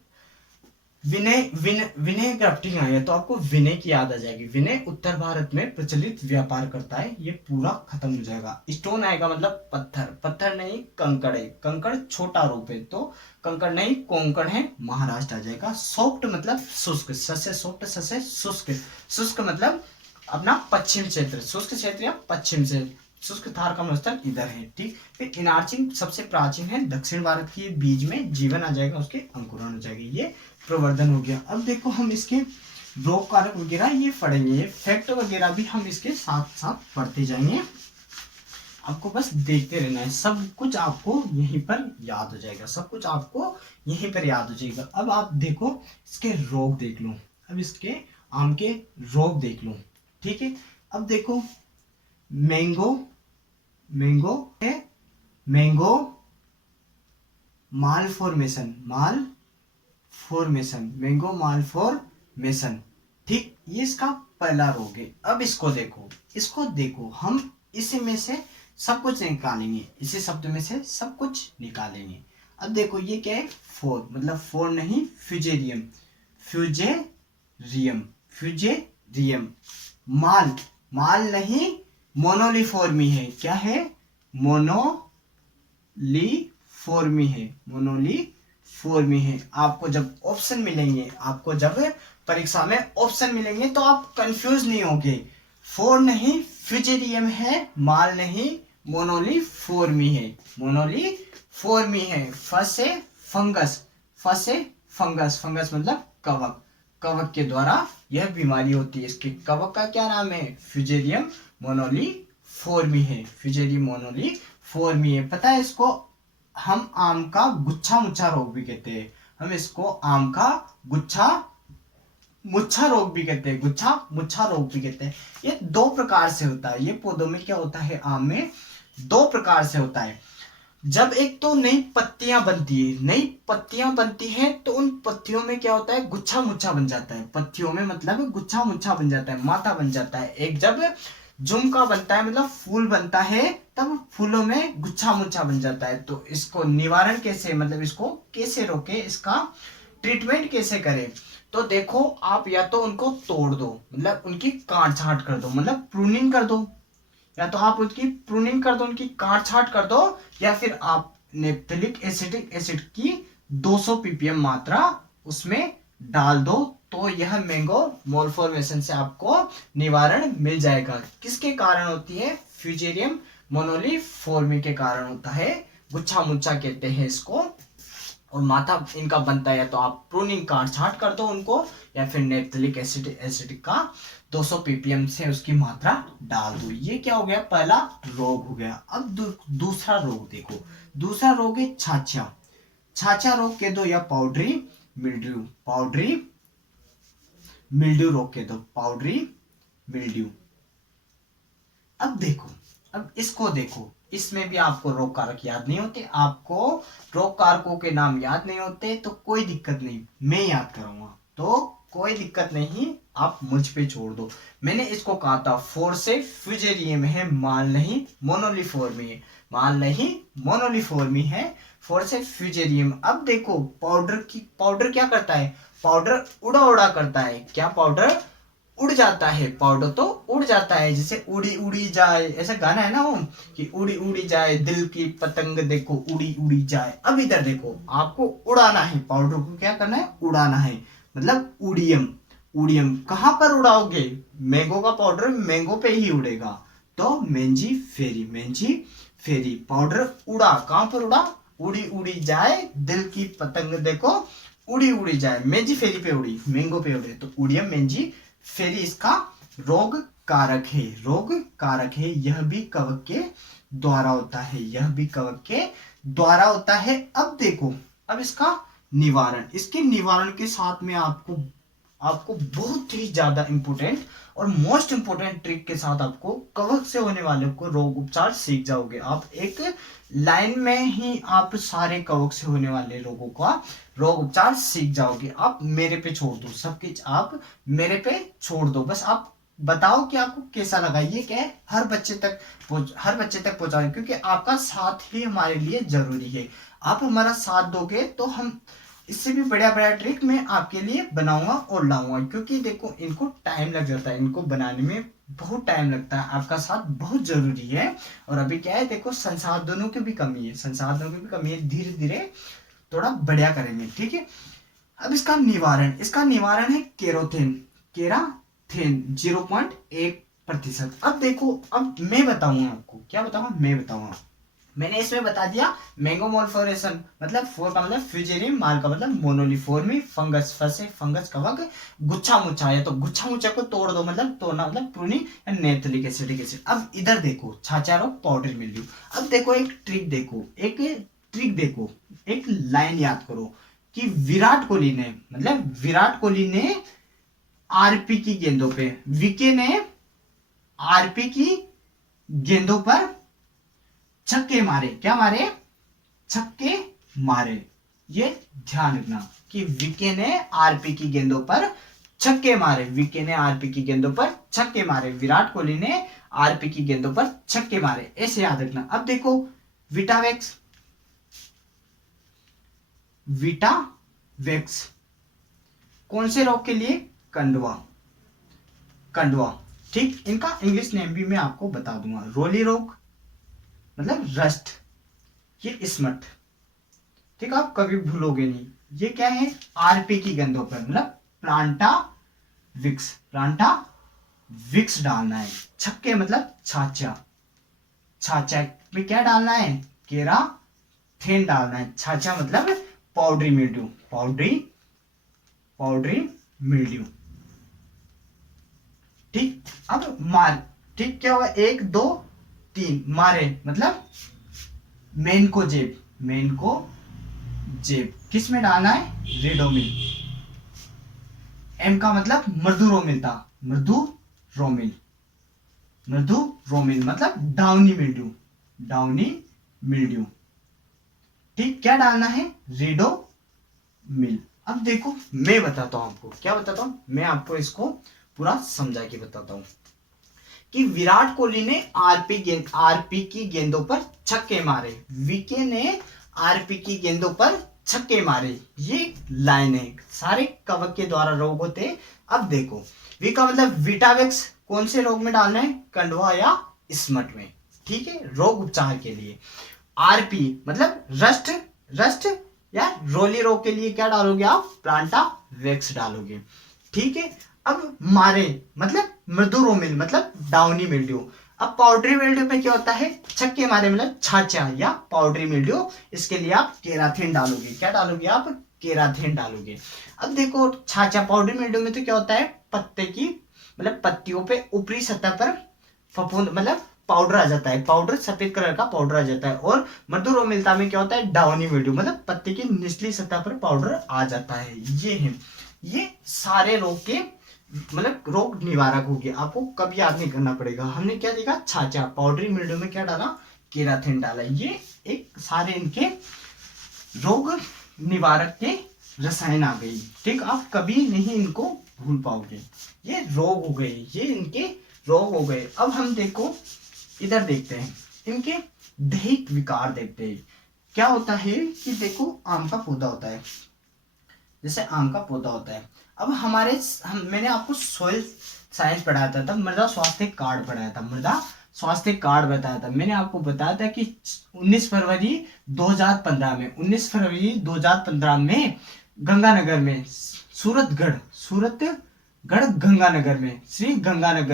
विनय ग्राफ्टिंग आएगा तो आपको विनय की याद आ जाएगी। विनय उत्तर भारत में प्रचलित व्यापार करता है। ये पूरा खत्म हो जाएगा। स्टोन आएगा मतलब पत्थर, पत्थर नहीं कंकड़ है। कंकड़ छोटा रूप है तो कंकड़ नहीं कोंकण है, महाराष्ट्र आ जाएगा। सॉफ्ट मतलब शुष्क, ससे सॉफ्ट ससे शुष्क। शुष्क मतलब अपना पश्चिम क्षेत्र, शुष्क क्षेत्र या पश्चिम से। शुष्क थार का स्थल इधर है, ठीक। फिर इनार्चिंग सबसे प्राचीन है दक्षिण भारत की। बीज में जीवन आ जाएगा, उसके अंकुरण हो जाएगी। ये प्रवर्धन हो गया। अब देखो हम इसके रोग कारक वगैरह ये पढ़ेंगे। ये फैक्ट वगैरह भी हम इसके साथ साथ पढ़ते जाएंगे। आपको बस देखते रहना है। सब कुछ आपको यहीं पर याद हो जाएगा। सब कुछ आपको यहीं पर याद हो जाएगा। अब आप देखो इसके रोग देख लो। अब इसके आम के रोग देख लो, ठीक है। अब देखो मैंगो है, मैंगो माल फॉर्मेशन, मैंगो माल फॉर्मेशन, ठीक। ये इसका पहला रोग है। अब इसको देखो हम इसी में से सब कुछ निकालेंगे। इसी शब्द में से सब कुछ निकालेंगे। अब देखो ये क्या है, फोर मतलब फोर नहीं, फ्यूजेरियम। माल नहीं, मोनोलिफॉर्मी है। क्या है, मोनोलिफॉर्मी है। आपको जब ऑप्शन मिलेंगे, परीक्षा में ऑप्शन मिलेंगे तो आप कंफ्यूज नहीं होंगे। फोर नहीं, फ्यूजेरियम है। माल नहीं, मोनोलिफॉर्मी है। फसे फंगस मतलब कवक के द्वारा यह बीमारी होती है। इसके कवक का क्या नाम है, फ्यूजेरियम मोनोलिफॉर्मी है। पता है इसको हम आम का गुच्छा मुच्छा रोग भी कहते हैं। हम इसको आम का गुच्छा मुच्छा रोग भी कहते हैं। ये 2 प्रकार से होता है। ये पौधों में क्या होता है, आम में 2 प्रकार से होता है। जब एक तो नई पत्तियां बनती है तो उन पत्तियों में क्या होता है, गुच्छा मुच्छा बन जाता है। पत्तियों में मतलब गुच्छा मुच्छा बन जाता है, माथा बन जाता है। एक जब झुमका बनता है मतलब फूल बनता है, तब फूलों में गुच्छा मुच्छा बन जाता है। तो इसको निवारण कैसे, मतलब इसको कैसे रोके, इसका ट्रीटमेंट कैसे करें। तो देखो आप या तो उनको तोड़ दो, मतलब उनकी काट छांट कर दो, मतलब प्रूनिंग कर दो। या तो आप उसकी प्रूनिंग कर दो, उनकी काट छांट कर दो, या फिर आप नेप्थेलिक एसिड की 200 ppm मात्रा उसमें डाल दो। तो यह मैंगो मोलफॉर्मेशन से आपको निवारण मिल जाएगा। किसके कारण होती है, फ्यूजेरियम मोनोलिफॉर्मी के कारण होता है। गुच्छा मुच्छा कहते हैं इसको। और माथा इनका बनता है, तो आप प्रूनिंग काट छांट कर दो उनको, या फिर नेप्थेलिक एसिड का 200 ppm से उसकी मात्रा डाल दो। ये क्या हो गया, पहला रोग हो गया। अब दूसरा रोग देखो। दूसरा रोग है छाछा रोग कह दो, या पाउडरी मिल्ड्यू रोग कह दो, पाउडरी मिल्ड्यू। अब इसको देखो। इसमें भी आपको रोग कारक याद नहीं होते, आपको रोग कारकों के नाम याद नहीं होते, तो कोई दिक्कत नहीं, मैं याद करूंगा, तो कोई दिक्कत नहीं, आप मुझ पे छोड़ दो। मैंने इसको कहा था, फोर से फ्यूजेरियम है, माल नहीं मोनोलिफॉर्मी है, फोर से फ्यूजेरियम। अब देखो पाउडर क्या करता है, पाउडर उड़ा करता है। क्या पाउडर उड़ जाता है, पाउडर तो उड़ जाता है। जैसे उड़ी जाए, ऐसा गाना है ना वो, कि उड़ी जाए दिल की पतंग, देखो उड़ी जाए। अब इधर देखो, आपको उड़ाना है, पाउडर को क्या करना है, उड़ाना है। मतलब उड़ियम कहां पर उड़ाओगे, मैंगो का पाउडर मैंगो पे ही उड़ेगा। तो मेंजी फेरी पाउडर उड़ा, कहां पर उड़ा, उड़ी जाए दिल की पतंग, देखो उड़ी जाए, मेंजी फेरी पे उड़ी, मैंगो पे उड़े, तो उड़ियम मेंजी फेरी इसका रोग कारक है। यह भी कवक के द्वारा होता है, यह भी कवक के द्वारा होता है। अब देखो, अब इसका निवारण, इसके निवारण के साथ में आपको आपको बहुत ही ज्यादा इंपॉर्टेंट और मोस्ट इंपॉर्टेंट ट्रिक के साथ आपको कवक से होने वाले को रोग उपचार सीख जाओगे। आप एक लाइन में ही आप सारे कवक से होने वाले रोगों का रोग उपचार सीख जाओगे। आप मेरे पे छोड़ दो, सब कुछ आप मेरे पे छोड़ दो, बस आप बताओ कि आपको कैसा लगा। ये क्या है, हर बच्चे तक पहुंचाओ, क्योंकि आपका साथ ही हमारे लिए जरूरी है। आप हमारा साथ दोगे तो हम इससे भी बढ़िया बढ़िया ट्रिक मैं आपके लिए बनाऊंगा और लाऊंगा, क्योंकि देखो इनको टाइम लग जाता है, इनको बनाने में बहुत टाइम लगता है, आपका साथ बहुत जरूरी है। और अभी क्या है, देखो संसाधनों की भी कमी है, धीरे धीरे थोड़ा बढ़िया करेंगे, ठीक है। अब इसका निवारण है केराथेन 0.1%। अब देखो, अब मैं बताऊंगा आपको, क्या बताऊंगा, मैं बताऊंगा। मैंने इसमें बता दिया मैंगोमोल्फोरेशन मतलब फोर का मतलब फ्यूजेरियम, माल का मतलब मोनोलिफोर्मी, फंगस फसे फंगस कवक, गुच्छा मुच्छा, या तो गुच्छा मुच्छा को तोड़ दो मतलब तोड़ना मतलब प्रूनिंग या नेथलिक एसिड। अब इधर देखो छाछा रोग, पाउडरी मिल्ड्यू। अब देखो एक ट्रिक देखो, एक लाइन याद करो कि विराट कोहली ने आरपी की गेंदों पे, विके ने आरपी की गेंदों पर छक्के मारे, क्या मारे, छक्के मारे। ये ध्यान रखना कि विके ने आरपी की गेंदों पर छक्के मारे, विराट कोहली ने आरपी की गेंदों पर छक्के मारे, ऐसे याद रखना। अब देखो विटावेक्स कौन से रोग के लिए, कंडवा, ठीक। इनका इंग्लिश नेम भी मैं आपको बता दूंगा, रोली रोग मतलब रस्ट, ये स्मट, ठीक, आप कभी भूलोगे नहीं। ये क्या है, आरपी की गेंदों पर मतलब प्लांटा विक्स डालना है। छक्के मतलब छाछा में क्या डालना है, केराथेन डालना है। छाछा मतलब पाउडरी मिल्ड्यू, ठीक। अब ठीक, क्या हुआ, 1 2 3 मारे मतलब मेनको जेब किस में डालना है, रेडोमिल। एम का मतलब मृदु रोमिल मतलब डाउनी मिल्ड्यू, ठीक। क्या डालना है, रेडोमिल। अब देखो मैं बताता हूं आपको, क्या बताता हूं मैं आपको, इसको पूरा समझा के बताता हूं कि विराट कोहली ने आरपी की गेंदों पर छक्के मारे, विके ने आरपी की गेंदों पर छक्के मारे। ये लाइन है, सारे कवक के द्वारा रोग होते। अब देखो वी का मतलब विटावेक्स कौन से रोग में डालना है, कंडवा या स्मट में, ठीक है, रोग उपचार के लिए। आरपी मतलब रस्ट या रोली रोग के लिए क्या डालोगे आप, प्लांटा वेक्स डालोगे, ठीक है। अब मारे मतलब मृदु रोमिल मतलब डाउनी मिल्ड्यू। अब पाउडरी मिल्ड्यू में क्या होता है, छक्के मारे मतलब छाछा या पाउडरी मिल्ड्यू, इसके लिए आप केराथिन डालोगे। क्या डालोगे आप, केराथिन डालोगे। अब देखो छाछा पाउडरी मिल्ड्यू में तो क्या होता है, पत्ते की मतलब पत्तियों पे ऊपरी सतह पर फफूंद मतलब पाउडर आ जाता है, पाउडर सफेद कलर का पाउडर आ जाता है। और मृदु रोमिलता में क्या होता है, डाउनी मिल्ड्यू मतलब पत्ते की निचली सतह पर पाउडर आ जाता है। ये है, ये सारे रोग के मतलब रोग निवारक हो गया, आपको कभी याद नहीं करना पड़ेगा। हमने क्या देखा, छाछा, पाउडरी मिल्ड्यू में क्या डाला, केराथिन डाला। ये एक सारे इनके रोग निवारक के रसायन आ गई, ठीक। आप कभी नहीं इनको भूल पाओगे। ये रोग हो गए, ये इनके रोग हो गए। अब हम देखो इधर देखते हैं, इनके दैहिक विकार देखते हैं। क्या होता है कि देखो आम का पौधा होता है, जैसे आम का पौधा होता है। अब मैंने आपको सोइल साइंस पढ़ाया था, तब मृदा स्वास्थ्य कार्ड पढ़ाया था, मृदा स्वास्थ्य कार्ड बताया था। मैंने आपको बताया था कि 19 फरवरी 2015 में गंगानगर में सूरतगढ़ गंगानगर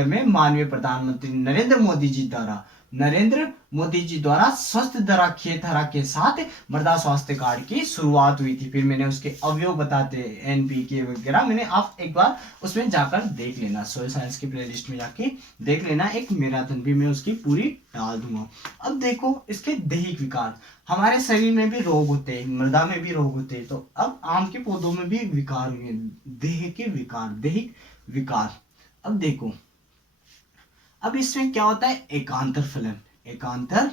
में माननीय प्रधानमंत्री नरेंद्र मोदी जी द्वारा नरेंद्र मोदी जी द्वारा स्वस्थ धरा खेतहरा के साथ मृदा स्वास्थ्य कार्ड की शुरुआत हुई थी। फिर मैंने उसके अवयव बताते एनपीके वगैरह, मैंने आप एक बार उसमें जाकर देख लेना, सोयल साइंस की प्लेलिस्ट में जाके देख लेना, एक मैराथन भी मैं उसकी पूरी डाल दूंगा। अब देखो इसके दैहिक विकार, हमारे शरीर में भी रोग होते हैं, मृदा में भी रोग होते हैं, तो अब आम के पौधों में भी विकार हुए, देह के विकार, दैहिक विकार। अब देखो अब इसमें क्या होता है, एकांतर फलन। एकांतर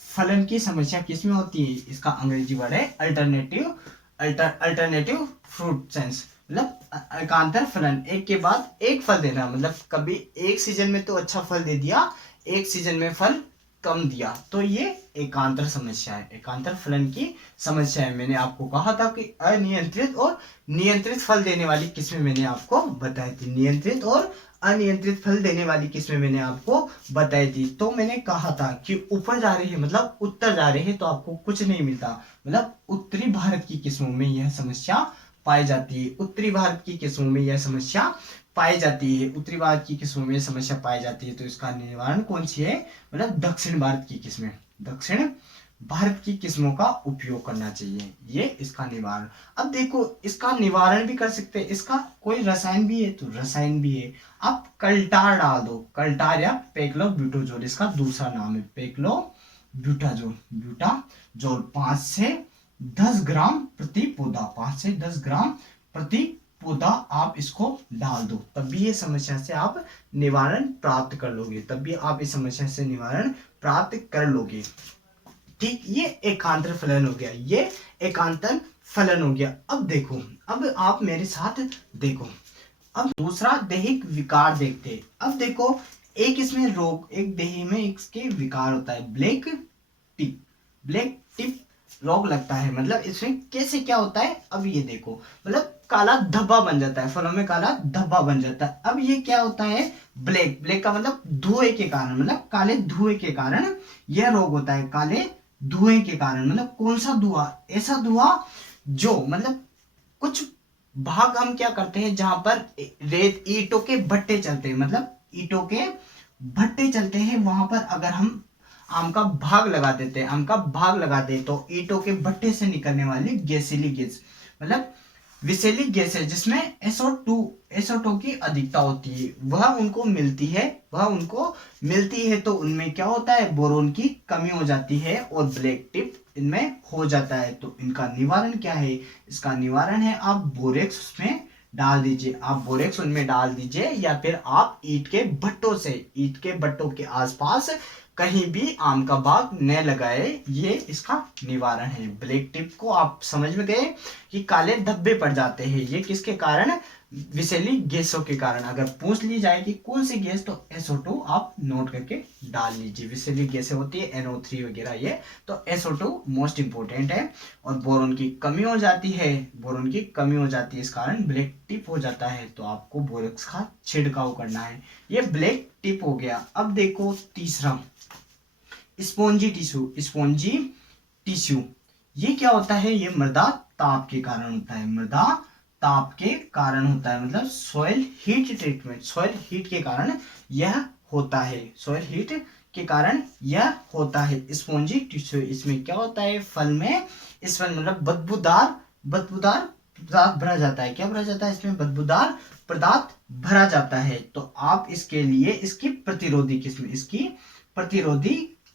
फलन की समस्या किसमें होती है, इसका अंग्रेजी वर्ड है अल्टरनेटिव फ्रूट सेंस, मतलब एकांतर फलन, एक के बाद एक फल देना, मतलब कभी एक सीजन में तो अच्छा फल दे दिया, एक सीजन में फल कम दिया, तो ये एकांतर समस्या है, एकांतर फलन की समस्या है। मैंने आपको कहा था कि अनियंत्रित और नियंत्रित फल देने वाली किस्में मैंने आपको बताई थी, नियंत्रित और अनियंत्रित फल देने वाली किस्में मैंने आपको बताई थी। तो मैंने कहा था कि ऊपर जा रहे हैं मतलब उत्तर जा रहे हैं तो आपको कुछ नहीं मिलता, मतलब उत्तरी भारत की किस्मों में यह समस्या पाई जाती है, उत्तरी भारत की किस्मों में यह समस्या पाई जाती है, उत्तरी भारत की किस्मों में समस्या पाई जाती है। तो इसका निवारण कौन सी है, मतलब दक्षिण भारत की किस्में, दक्षिण भारत की किस्मों का उपयोग करना चाहिए, ये इसका निवारण। अब देखो इसका निवारण भी कर सकते हैं, इसका कोई रसायन भी है, तो रसायन भी है, आप कल्टार डाल दो, कल्टार या पेक्लोब्यूटाजोल इसका दूसरा नाम है, पेक्लोब्यूटाजोल, ब्यूटाजोल 5 से 10 ग्राम प्रति पौधा, 5 से 10 ग्राम प्रति पौधा आप इसको डाल दो, तब भी ये समस्या से आप निवारण प्राप्त कर लोगे, तब भी आप इस समस्या से निवारण प्राप्त कर लोगे। ठीक, ये एकांतर फलन हो गया, ये एकांतर फलन हो गया। अब देखो, अब आप मेरे साथ देखो, अब दूसरा दैहिक विकार देखते हैं। अब देखो एक इसमें रोग, एक देह में इसके विकार होता है, ब्लैक टिप, ब्लैक टिप रोग लगता है, मतलब इसमें कैसे क्या होता है, अब ये देखो, मतलब काला धब्बा बन जाता है, फलों में काला धब्बा बन जाता है। अब ये क्या होता है, ब्लैक, ब्लैक का मतलब धुएं के कारण, मतलब काले धुएं के कारण यह रोग होता है, काले धुएं के कारण, मतलब कौन सा धुआं, ऐसा धुआं जो मतलब कुछ भाग हम क्या करते हैं जहां पर रेत ईंटों के भट्टे चलते हैं, मतलब ईंटों के भट्टे चलते हैं, वहां पर अगर हम आम का भाग लगा देते हैं, आम का भाग लगाते हैं, तो ईंटों के भट्टे से निकलने वाली गैसीली गैस, मतलब विषैली गैस है जिसमें SO2 की अधिकता होती है, वह उनको मिलती है, तो उनमें क्या होता है, बोरोन की कमी हो जाती है और ब्लैक टिप इनमें हो जाता है। तो इनका निवारण क्या है, इसका निवारण है आप बोरेक्स उसमें डाल दीजिए, आप बोरेक्स उनमें डाल दीजिए, या फिर आप ईंट के भट्टों के आसपास कहीं भी आम का बाग न लगाए, ये इसका निवारण है। ब्लैक टिप को आप समझ में गए कि काले धब्बे पड़ जाते हैं, ये किसके कारण, विषैली गैसों के कारण। अगर पूछ ली जाए कि कौन सी गैस, तो SO2 आप नोट करके डाल लीजिए, विषैली गैसें होती है NO3 वगैरह, ये तो SO2 मोस्ट इंपोर्टेंट है। और बोरोन की कमी हो जाती है, इस कारण ब्लैक टिप हो जाता है, तो आपको बोरेक्स का छिड़काव करना है, ये ब्लैक टिप हो गया। अब देखो तीसरा, स्पॉन्जी टिश्यू, ये क्या होता है, ये मृदा ताप के कारण होता है, मतलब soil heat treatment, soil heat के कारण यह होता है, स्पॉन्जी टिश्यू। इसमें क्या होता है, फल में, इस फल मतलब बदबूदार पदार्थ भरा जाता है, क्या भरा जाता है, इसमें बदबूदार पदार्थ भरा जाता है। तो आप इसके लिए इसकी प्रतिरोधी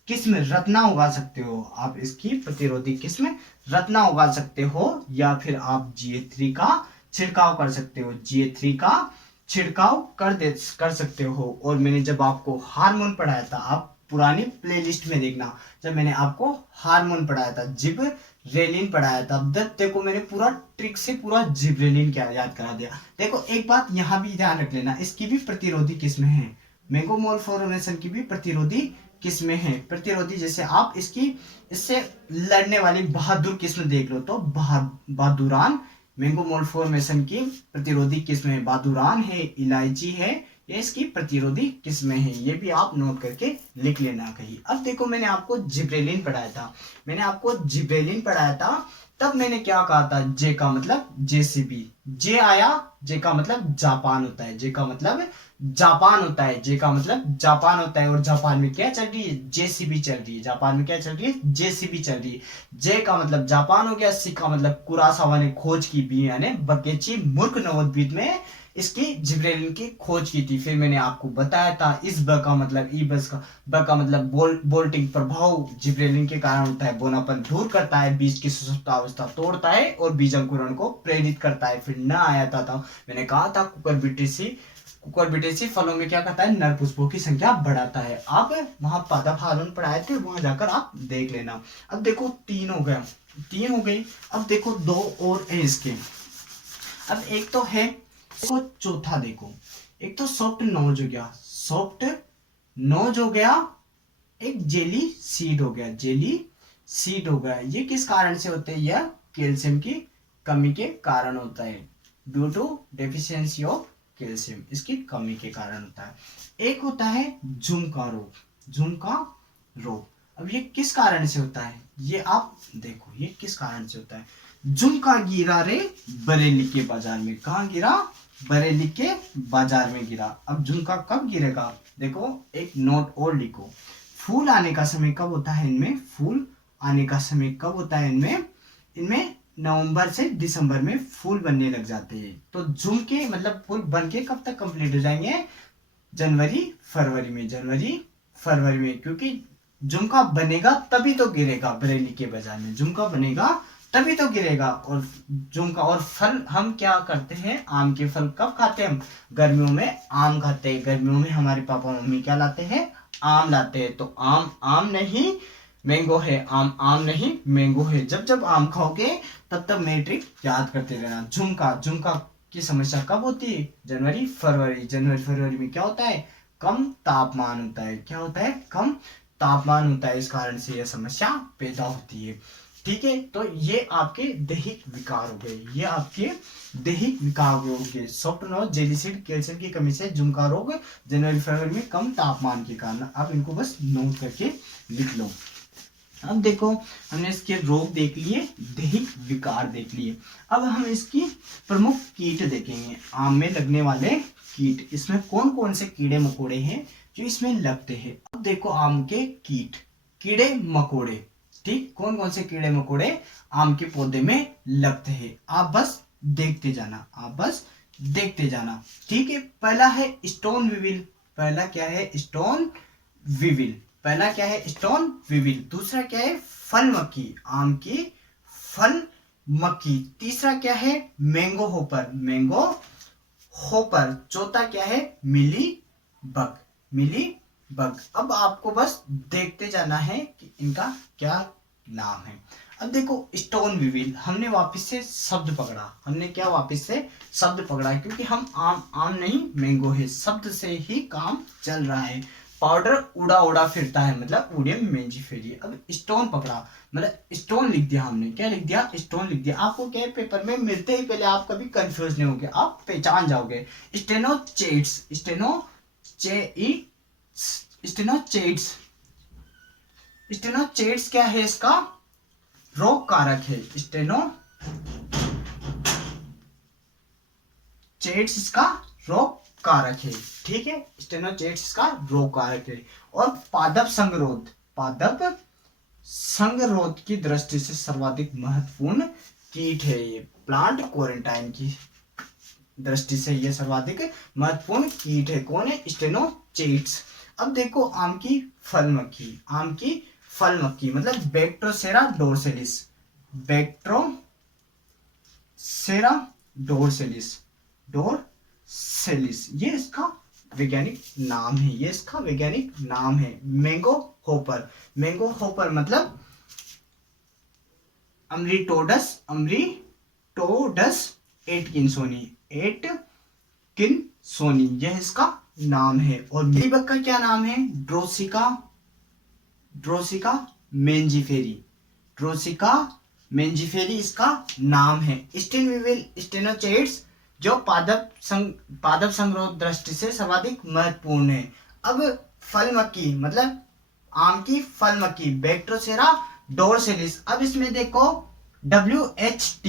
किस्म रत्ना उगा सकते हो, आप इसकी प्रतिरोधी किस्म रत्ना उगा सकते हो, या फिर आप GA3 का छिड़काव कर सकते हो, GA3 का छिड़काव कर सकते हो। और मैंने जब आपको हार्मोन पढ़ाया था, आप पुरानी प्लेलिस्ट में देखना, जब मैंने आपको हार्मोन पढ़ाया था, जिबरेलिन पढ़ाया था, देखो मैंने पूरा ट्रिक से पूरा जिबरेलिन क्या याद करा दिया। देखो एक बात यहाँ भी ध्यान रख लेना, इसकी भी प्रतिरोधी किस्में हैं, मैंगोमोल्फोरेनेसन की भी प्रतिरोधी किस्में हैं, प्रतिरोधी, जैसे आप इससे लड़ने वाली बहादुर किस्म देख लो, तो बहादुरान मैंगोमोल्फोरेनेसन की प्रतिरोधी किस्में बहादुरान है, इलायची है, ये इसकी प्रतिरोधी किस्में हैं, ये भी आप नोट करके लिख लेना कहीं। अब देखो मैंने आपको जिब्रेलिन पढ़ाया था, तब मैंने क्या कहा था, जे का मतलब JCB, जे आया, जे का मतलब जापान होता है, जे का मतलब जापान होता है, जे का मतलब जापान होता है, और जापान में क्या चल रही है, जेसीबी चल रही है। जापान में क्या चल रही है, जेसीबी चल रही है। जे का मतलब जापान हो गया, सी का मतलब कुरासावा ने खोज की, बी यानी बकेची मूर्ख नवोद्वीप में इसकी जिब्रेलिन की खोज की थी। फिर मैंने आपको बताया था इस ब का मतलब ई बस का, ब का मतलब बोल्टिंग प्रभाव जिब्रेलिन के कारण होता है, बोनापन दूर करता है, बीज की सुषुप्तावस्था तोड़ता है और बीज अंकुरण को प्रेरित करता है। फिर न आया था मैंने कहा था कुकुरबिटेसी फलों में क्या करता है, नर पुष्पों की संख्या बढ़ाता है। आप वहां पादप हार्मोन पढ़ाए थे, वहां जाकर आप देख लेना। अब देखो 3 हो गया, 3 हो गई। अब देखो 2 और है इसके। अब एक तो है, देखो चौथा देखो, एक तो सॉफ्ट नोज हो गया, सॉफ्ट नोज हो गया, एक जेली सीड हो गया, जेली सीड हो गया। ये किस कारण से होते हैं, यह कैल्शियम की कमी के कारण होता है, due to deficiency of calcium, इसकी कमी के कारण होता है। एक होता है झुमका रोग, झुमका रोग। अब ये किस कारण से होता है, ये आप देखो ये किस कारण से होता है। झुमका गिरा रे बरेली के बाजार में, कहाँ गिरा, बरेली के बाजार में गिरा। अब झुमका कब गिरेगा, देखो एक नोट और लिखो, फूल आने का समय कब होता है इनमें, फूल आने का समय कब होता है इनमें, इनमें नवंबर से दिसंबर में फूल बनने लग जाते हैं। तो झुमके मतलब फूल बन के कब तक कंप्लीट हो जाएंगे, जनवरी फरवरी में, जनवरी फरवरी में, क्योंकि झुमका बनेगा तभी तो गिरेगा, बरेली के बाजार में झुमका बनेगा तभी तो गिरेगा। और झुमका और फल हम क्या करते हैं, आम के फल कब खाते हैं हम, गर्मियों में आम खाते हैं। गर्मियों में हमारे पापा मम्मी क्या लाते हैं, आम लाते हैं। तो आम आम नहीं मैंगो है, आम आम नहीं मैंगो है। जब जब आम खाओगे तब तब मेरी ट्रिक याद करते रहना। झुमका, झुमका की समस्या कब होती है, जनवरी फरवरी। जनवरी फरवरी में क्या होता है, कम तापमान होता है, क्या होता है, कम तापमान होता है, इस कारण से यह समस्या पैदा होती है। ठीक है, तो ये आपके दैहिक विकार हो गए, ये आपके दैहिक विकार हो गए, सॉफ्ट नोज, जेलीसीड, कैल्शियम की कमी से झुमका रोग, जनवरी फरवरी में कम तापमान के कारण। आप इनको बस नोट करके लिख लो। अब देखो हमने इसके रोग देख लिए, दैहिक विकार देख लिए। अब हम इसकी प्रमुख कीट देखेंगे, आम में लगने वाले कीट। इसमें कौन कौन से कीड़े मकोड़े हैं जो इसमें लगते हैं। अब देखो आम के कीट, कीड़े मकोड़े, ठीक, कौन कौन से कीड़े मकोड़े आम के पौधे में लगते हैं, आप बस देखते जाना, आप बस देखते जाना। ठीक है, पहला है स्टोन विविल, पहला क्या है, स्टोन विविल, पहला क्या है, स्टोन विविल। दूसरा क्या है, फल मक्खी, आम की फल मक्खी। तीसरा क्या है, मैंगो होपर, मैंगो होपर। चौथा क्या है, मिली बग, मिली बग। अब आपको बस देखते जाना है कि इनका क्या नाम है। अब देखो स्टोन विविल, हमने वापस से शब्द पकड़ा, हमने क्या वापस से शब्द पकड़ा, क्योंकि हम आम आम नहीं मैंगो है, शब्द से ही काम चल रहा है। पाउडर उड़ा उड़ा फिरता है, मतलब उड़ियम मेंजिफेरी। अब स्टोन पकड़ा मतलब स्टोन लिख दिया हमने, क्या लिख दिया, स्टोन लिख दिया। आपको क्या पेपर में मिलते ही पहले आप कभी कंफ्यूज नहीं होगे, आप पहचान जाओगे। स्टेनोचेट्स, स्टेनोचेट्स, स्टेनोचेट्स क्या है, इसका रोग कारक है। स्टेनोचेट्स इसका रोग कारक है, ठीक है, स्टेनोचेट्स इसका रोग कारक है। और पादप संगरोध, पादप संगरोध की दृष्टि से सर्वाधिक महत्वपूर्ण कीट है ये, प्लांट क्वारंटाइन की दृष्टि से ये सर्वाधिक महत्वपूर्ण कीट है। कौन है, स्टेनोचेट्स। अब देखो आम की फल मक्खी, आम की फल मक्खी मतलब बैक्ट्रोसेरा डोर्सेलिस, बैक्ट्रोसेरा डोर्सेलिस, डोर्सेलिस, ये इसका वैज्ञानिक नाम है, ये इसका वैज्ञानिक नाम है। मैंगो होपर, मैंगो होपर मतलब अमरीटोडस, अमरीटोडस एटकिंसोनी, एटकिंसोनी, यह इसका नाम है। और मिलीबग का क्या नाम है, ड्रोसिका, ड्रोसिका मेंजिफेरी, ड्रोसिका मेंजिफेरी इसका नाम है। स्टेनविविल, स्टेनोचेट्स जो पादप संगरोध दृष्टि से सर्वाधिक महत्वपूर्ण है। अब फल मक्खी मतलब आम की फल मक्खी, बैक्ट्रोसेरा डोर्सेलिस। अब इसमें देखो WHT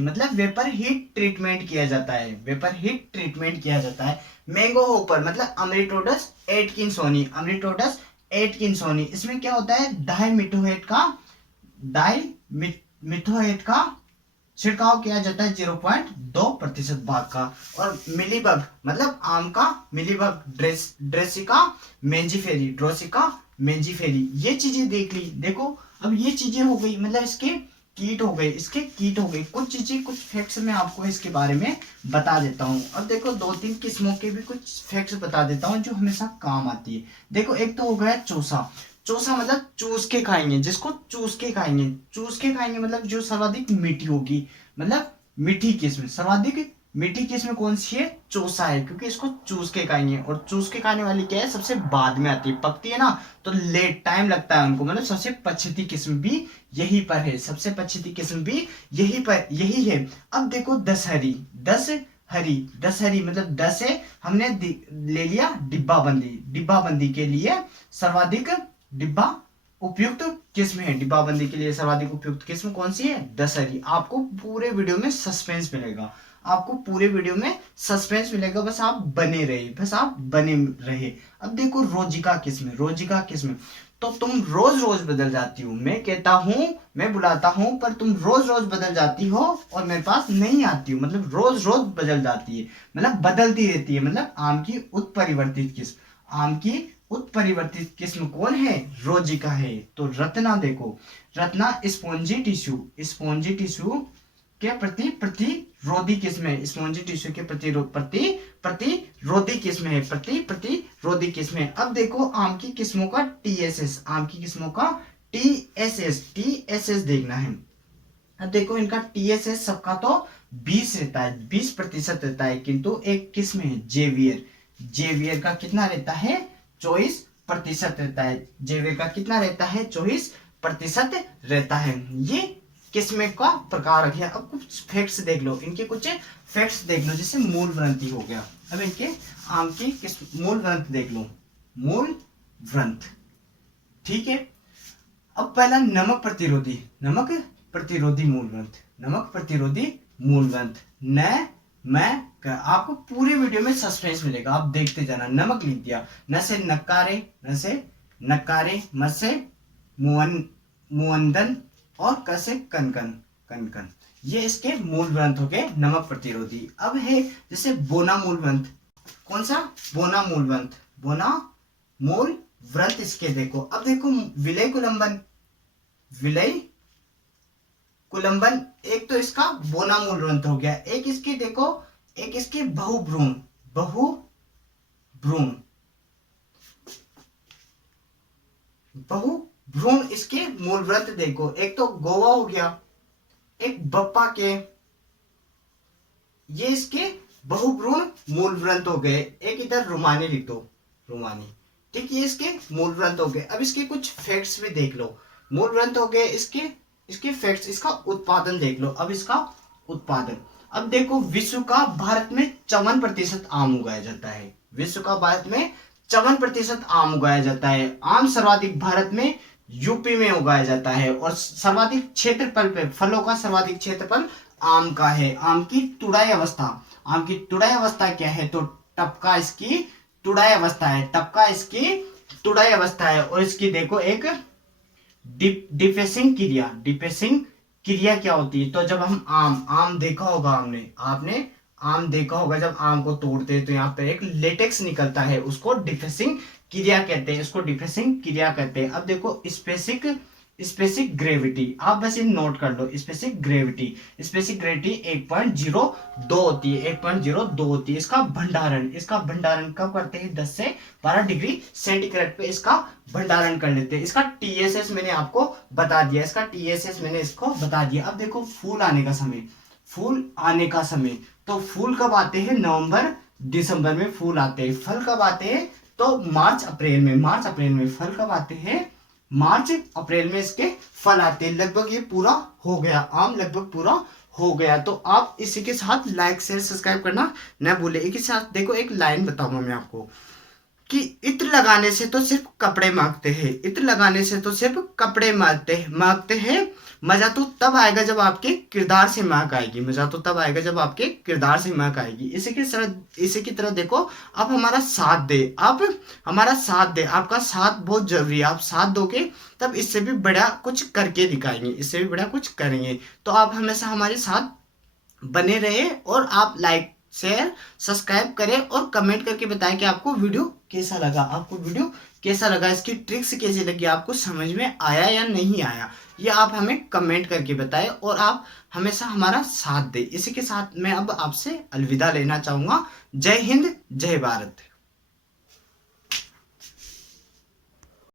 मतलब वेपर हीट ट्रीटमेंट किया जाता है, वेपर हीट ट्रीटमेंट किया जाता है। मैंगो होपर मतलब अमरिटोडस एटकिंसोनी, अमरिटोडस एटकिंसोनी, इसमें क्या होता है, डाई मिथोएट का छिड़काव किया जाता है 0.2% भाग का। और मिलीबग मतलब आम का मिलीबग, ड्रोसिका मेंजीफेरी, ये चीजें देख ली। देखो अब ये चीजें हो गई, मतलब इसके कीट हो गए, इसके कीट हो गए। कुछ चीजें, कुछ फैक्ट्स मैं आपको इसके बारे में बता देता हूँ। अब देखो 2-3 किस्मों के भी कुछ फैक्ट्स बता देता हूँ जो हमेशा काम आती है। देखो एक तो हो गया चूसा, चूसा मतलब चूस के खाएंगे, जिसको चूस के खाएंगे, चूस के खाएंगे मतलब जो सर्वाधिक मीठी होगी, मतलब मीठी किस्म, सर्वाधिक मीठी किस्म कौन सी है, चूसा है, क्योंकि इसको चूस के खाएंगे। और चूस के खाने वाली क्या है, सबसे बाद में आती है, पकती है ना तो लेट टाइम लगता है उनको, मतलब सबसे पछती किस्म भी यही पर है, सबसे पछती किस्म भी यही है। अब देखो दशहरी मतलब 10 है, हमने ले लिया डिब्बाबंदी के लिए सर्वाधिक डिब्बा उपयुक्त किस्म है, डिब्बाबंदी के लिए सर्वाधिक उपयुक्त किस्म कौन सी है, दशहरी। आपको पूरे वीडियो में सस्पेंस मिलेगा, आपको पूरे वीडियो में सस्पेंस मिलेगा, बस आप बने रहे। अब देखो रोजिका किस्म, तो तुम रोज रोज बदल जाती हो, मैं कहता हूँ, मैं बुलाता हूँ, पर तुम रोज रोज बदल जाती हो और मेरे पास नहीं आती हो, मतलब रोज रोज बदल जाती है, मतलब बदलती रहती है, मतलब आम की उत्परिवर्तित किस्म कौन है, रोजिका है। तो रत्ना देखो, रत्ना स्पॉन्जी टिश्यू के प्रति प्रतिरोधी किस्म है, स्पॉन्जी टिश्यू के प्रतिरोधी किस्म है। अब देखो आम की किस्मों का टीएसएस देखना है। अब देखो इनका टीएसएस सबका तो 20 रहता है, 20% रहता है, किंतु एक किस्म है जेवियर का कितना रहता है, 24% रहता है। जेवियर का कितना रहता है, 24% रहता है। ये किस्में का प्रकार है। अब कुछ फैक्ट्स देख लो, इनके कुछ फैक्ट्स देख लो, जैसे मूल व्रंथी हो गया। अब इनके आम की मूल व्रंथ देख लो, मूल व्रंथ, ठीक है। अब पहला नमक प्रतिरोधी मूल ग्रंथ न मैं आपको पूरे वीडियो में सस्पेंस मिलेगा, आप देखते जाना। नमक लिख दिया, न से नकारे, म से मुअंदन और क से कनकन, ये इसके मूल ग्रंथ हो गए नमक प्रतिरोधी। अब है जैसे बोना मूल ग्रंथ, कौन सा, बोना मूल व्रत इसके देखो। अब देखो विलय कुलंबन, एक तो इसका बोना मूल ग्रंथ हो गया, एक इसके देखो, एक इसके बहुभ्रूण इसके मूल व्रत देखो। एक तो गोवा हो गया, एक बप्पा के, ये इसके बहुभ्रूण मूल व्रत हो गए। एक इधर रुमानी लिख दो, रुमानी, ठीक, ये इसके मूल व्रत हो गए। अब इसके कुछ फैक्ट्स भी देख लो, मूल व्रत हो गए, इसके फैक्ट्स, इसका उत्पादन देख लो। अब इसका उत्पादन, अब देखो विश्व का भारत में 54% आम उगाया जाता है, विश्व का भारत में 54% आम उगाया जाता है। आम सर्वाधिक भारत में यूपी में उगाया जाता है, और सर्वाधिक क्षेत्रफल पे, फलों का सर्वाधिक क्षेत्रफल आम का है। आम की तुड़ाई अवस्था क्या है, तो टपका इसकी तुड़ाई अवस्था है, और इसकी देखो एक डिफेसिंग क्रिया क्या होती है। तो जब हम आम देखा होगा, आपने आम देखा होगा, जब आम को तोड़ते हैं तो यहाँ पे एक लेटेक्स निकलता है, उसको डिफेसिंग क्रिया कहते हैं, अब देखो स्पेसिफिक ग्रेविटी, आप बस ये नोट कर लो, स्पेसिफिक ग्रेविटी 1.02 होती है, 1.02 होती है। इसका भंडारण कब करते हैं, 10 से 12 डिग्री सेंटीग्रेड पे इसका भंडारण कर लेते हैं। इसका टीएसएस मैंने आपको बता दिया, अब देखो फूल आने का समय, तो फूल कब आते हैं, नवंबर दिसंबर में फूल आते हैं। फल कब आते हैं, तो मार्च अप्रैल में फल कब आते हैं, मार्च अप्रैल में इसके फल आते हैं। लगभग ये पूरा हो गया, आम लगभग पूरा हो गया। तो आप इसी के साथ लाइक शेयर सब्सक्राइब करना न भूले। एक ही साथ देखो, एक लाइन बताऊंगा मैं आपको, कि इत्र लगाने से तो सिर्फ कपड़े महकते हैं, इत्र लगाने से तो सिर्फ कपड़े महकते हैं। मजा तो तब आएगा जब आपके किरदार से महक आएगी, मजा तो तब आएगा जब आपके किरदार से महक आएगी। इसी की तरह देखो, आप हमारा साथ दे, आप हमारा साथ दे, आपका साथ बहुत जरूरी है। आप साथ दोगे तब इससे भी बड़ा कुछ करके दिखाएंगे, इससे भी बड़ा कुछ करेंगे। तो आप हमेशा हमारे साथ बने रहे और आप लाइक शेयर सब्सक्राइब करें और कमेंट करके बताएं कि आपको वीडियो कैसा लगा, आपको वीडियो कैसा लगा, इसकी ट्रिक्स कैसी लगी, आपको समझ में आया या नहीं आया, ये आप हमें कमेंट करके बताएं और आप हमेशा हमारा साथ दें। इसी के साथ मैं अब आपसे अलविदा लेना चाहूंगा। जय हिंद, जय भारत।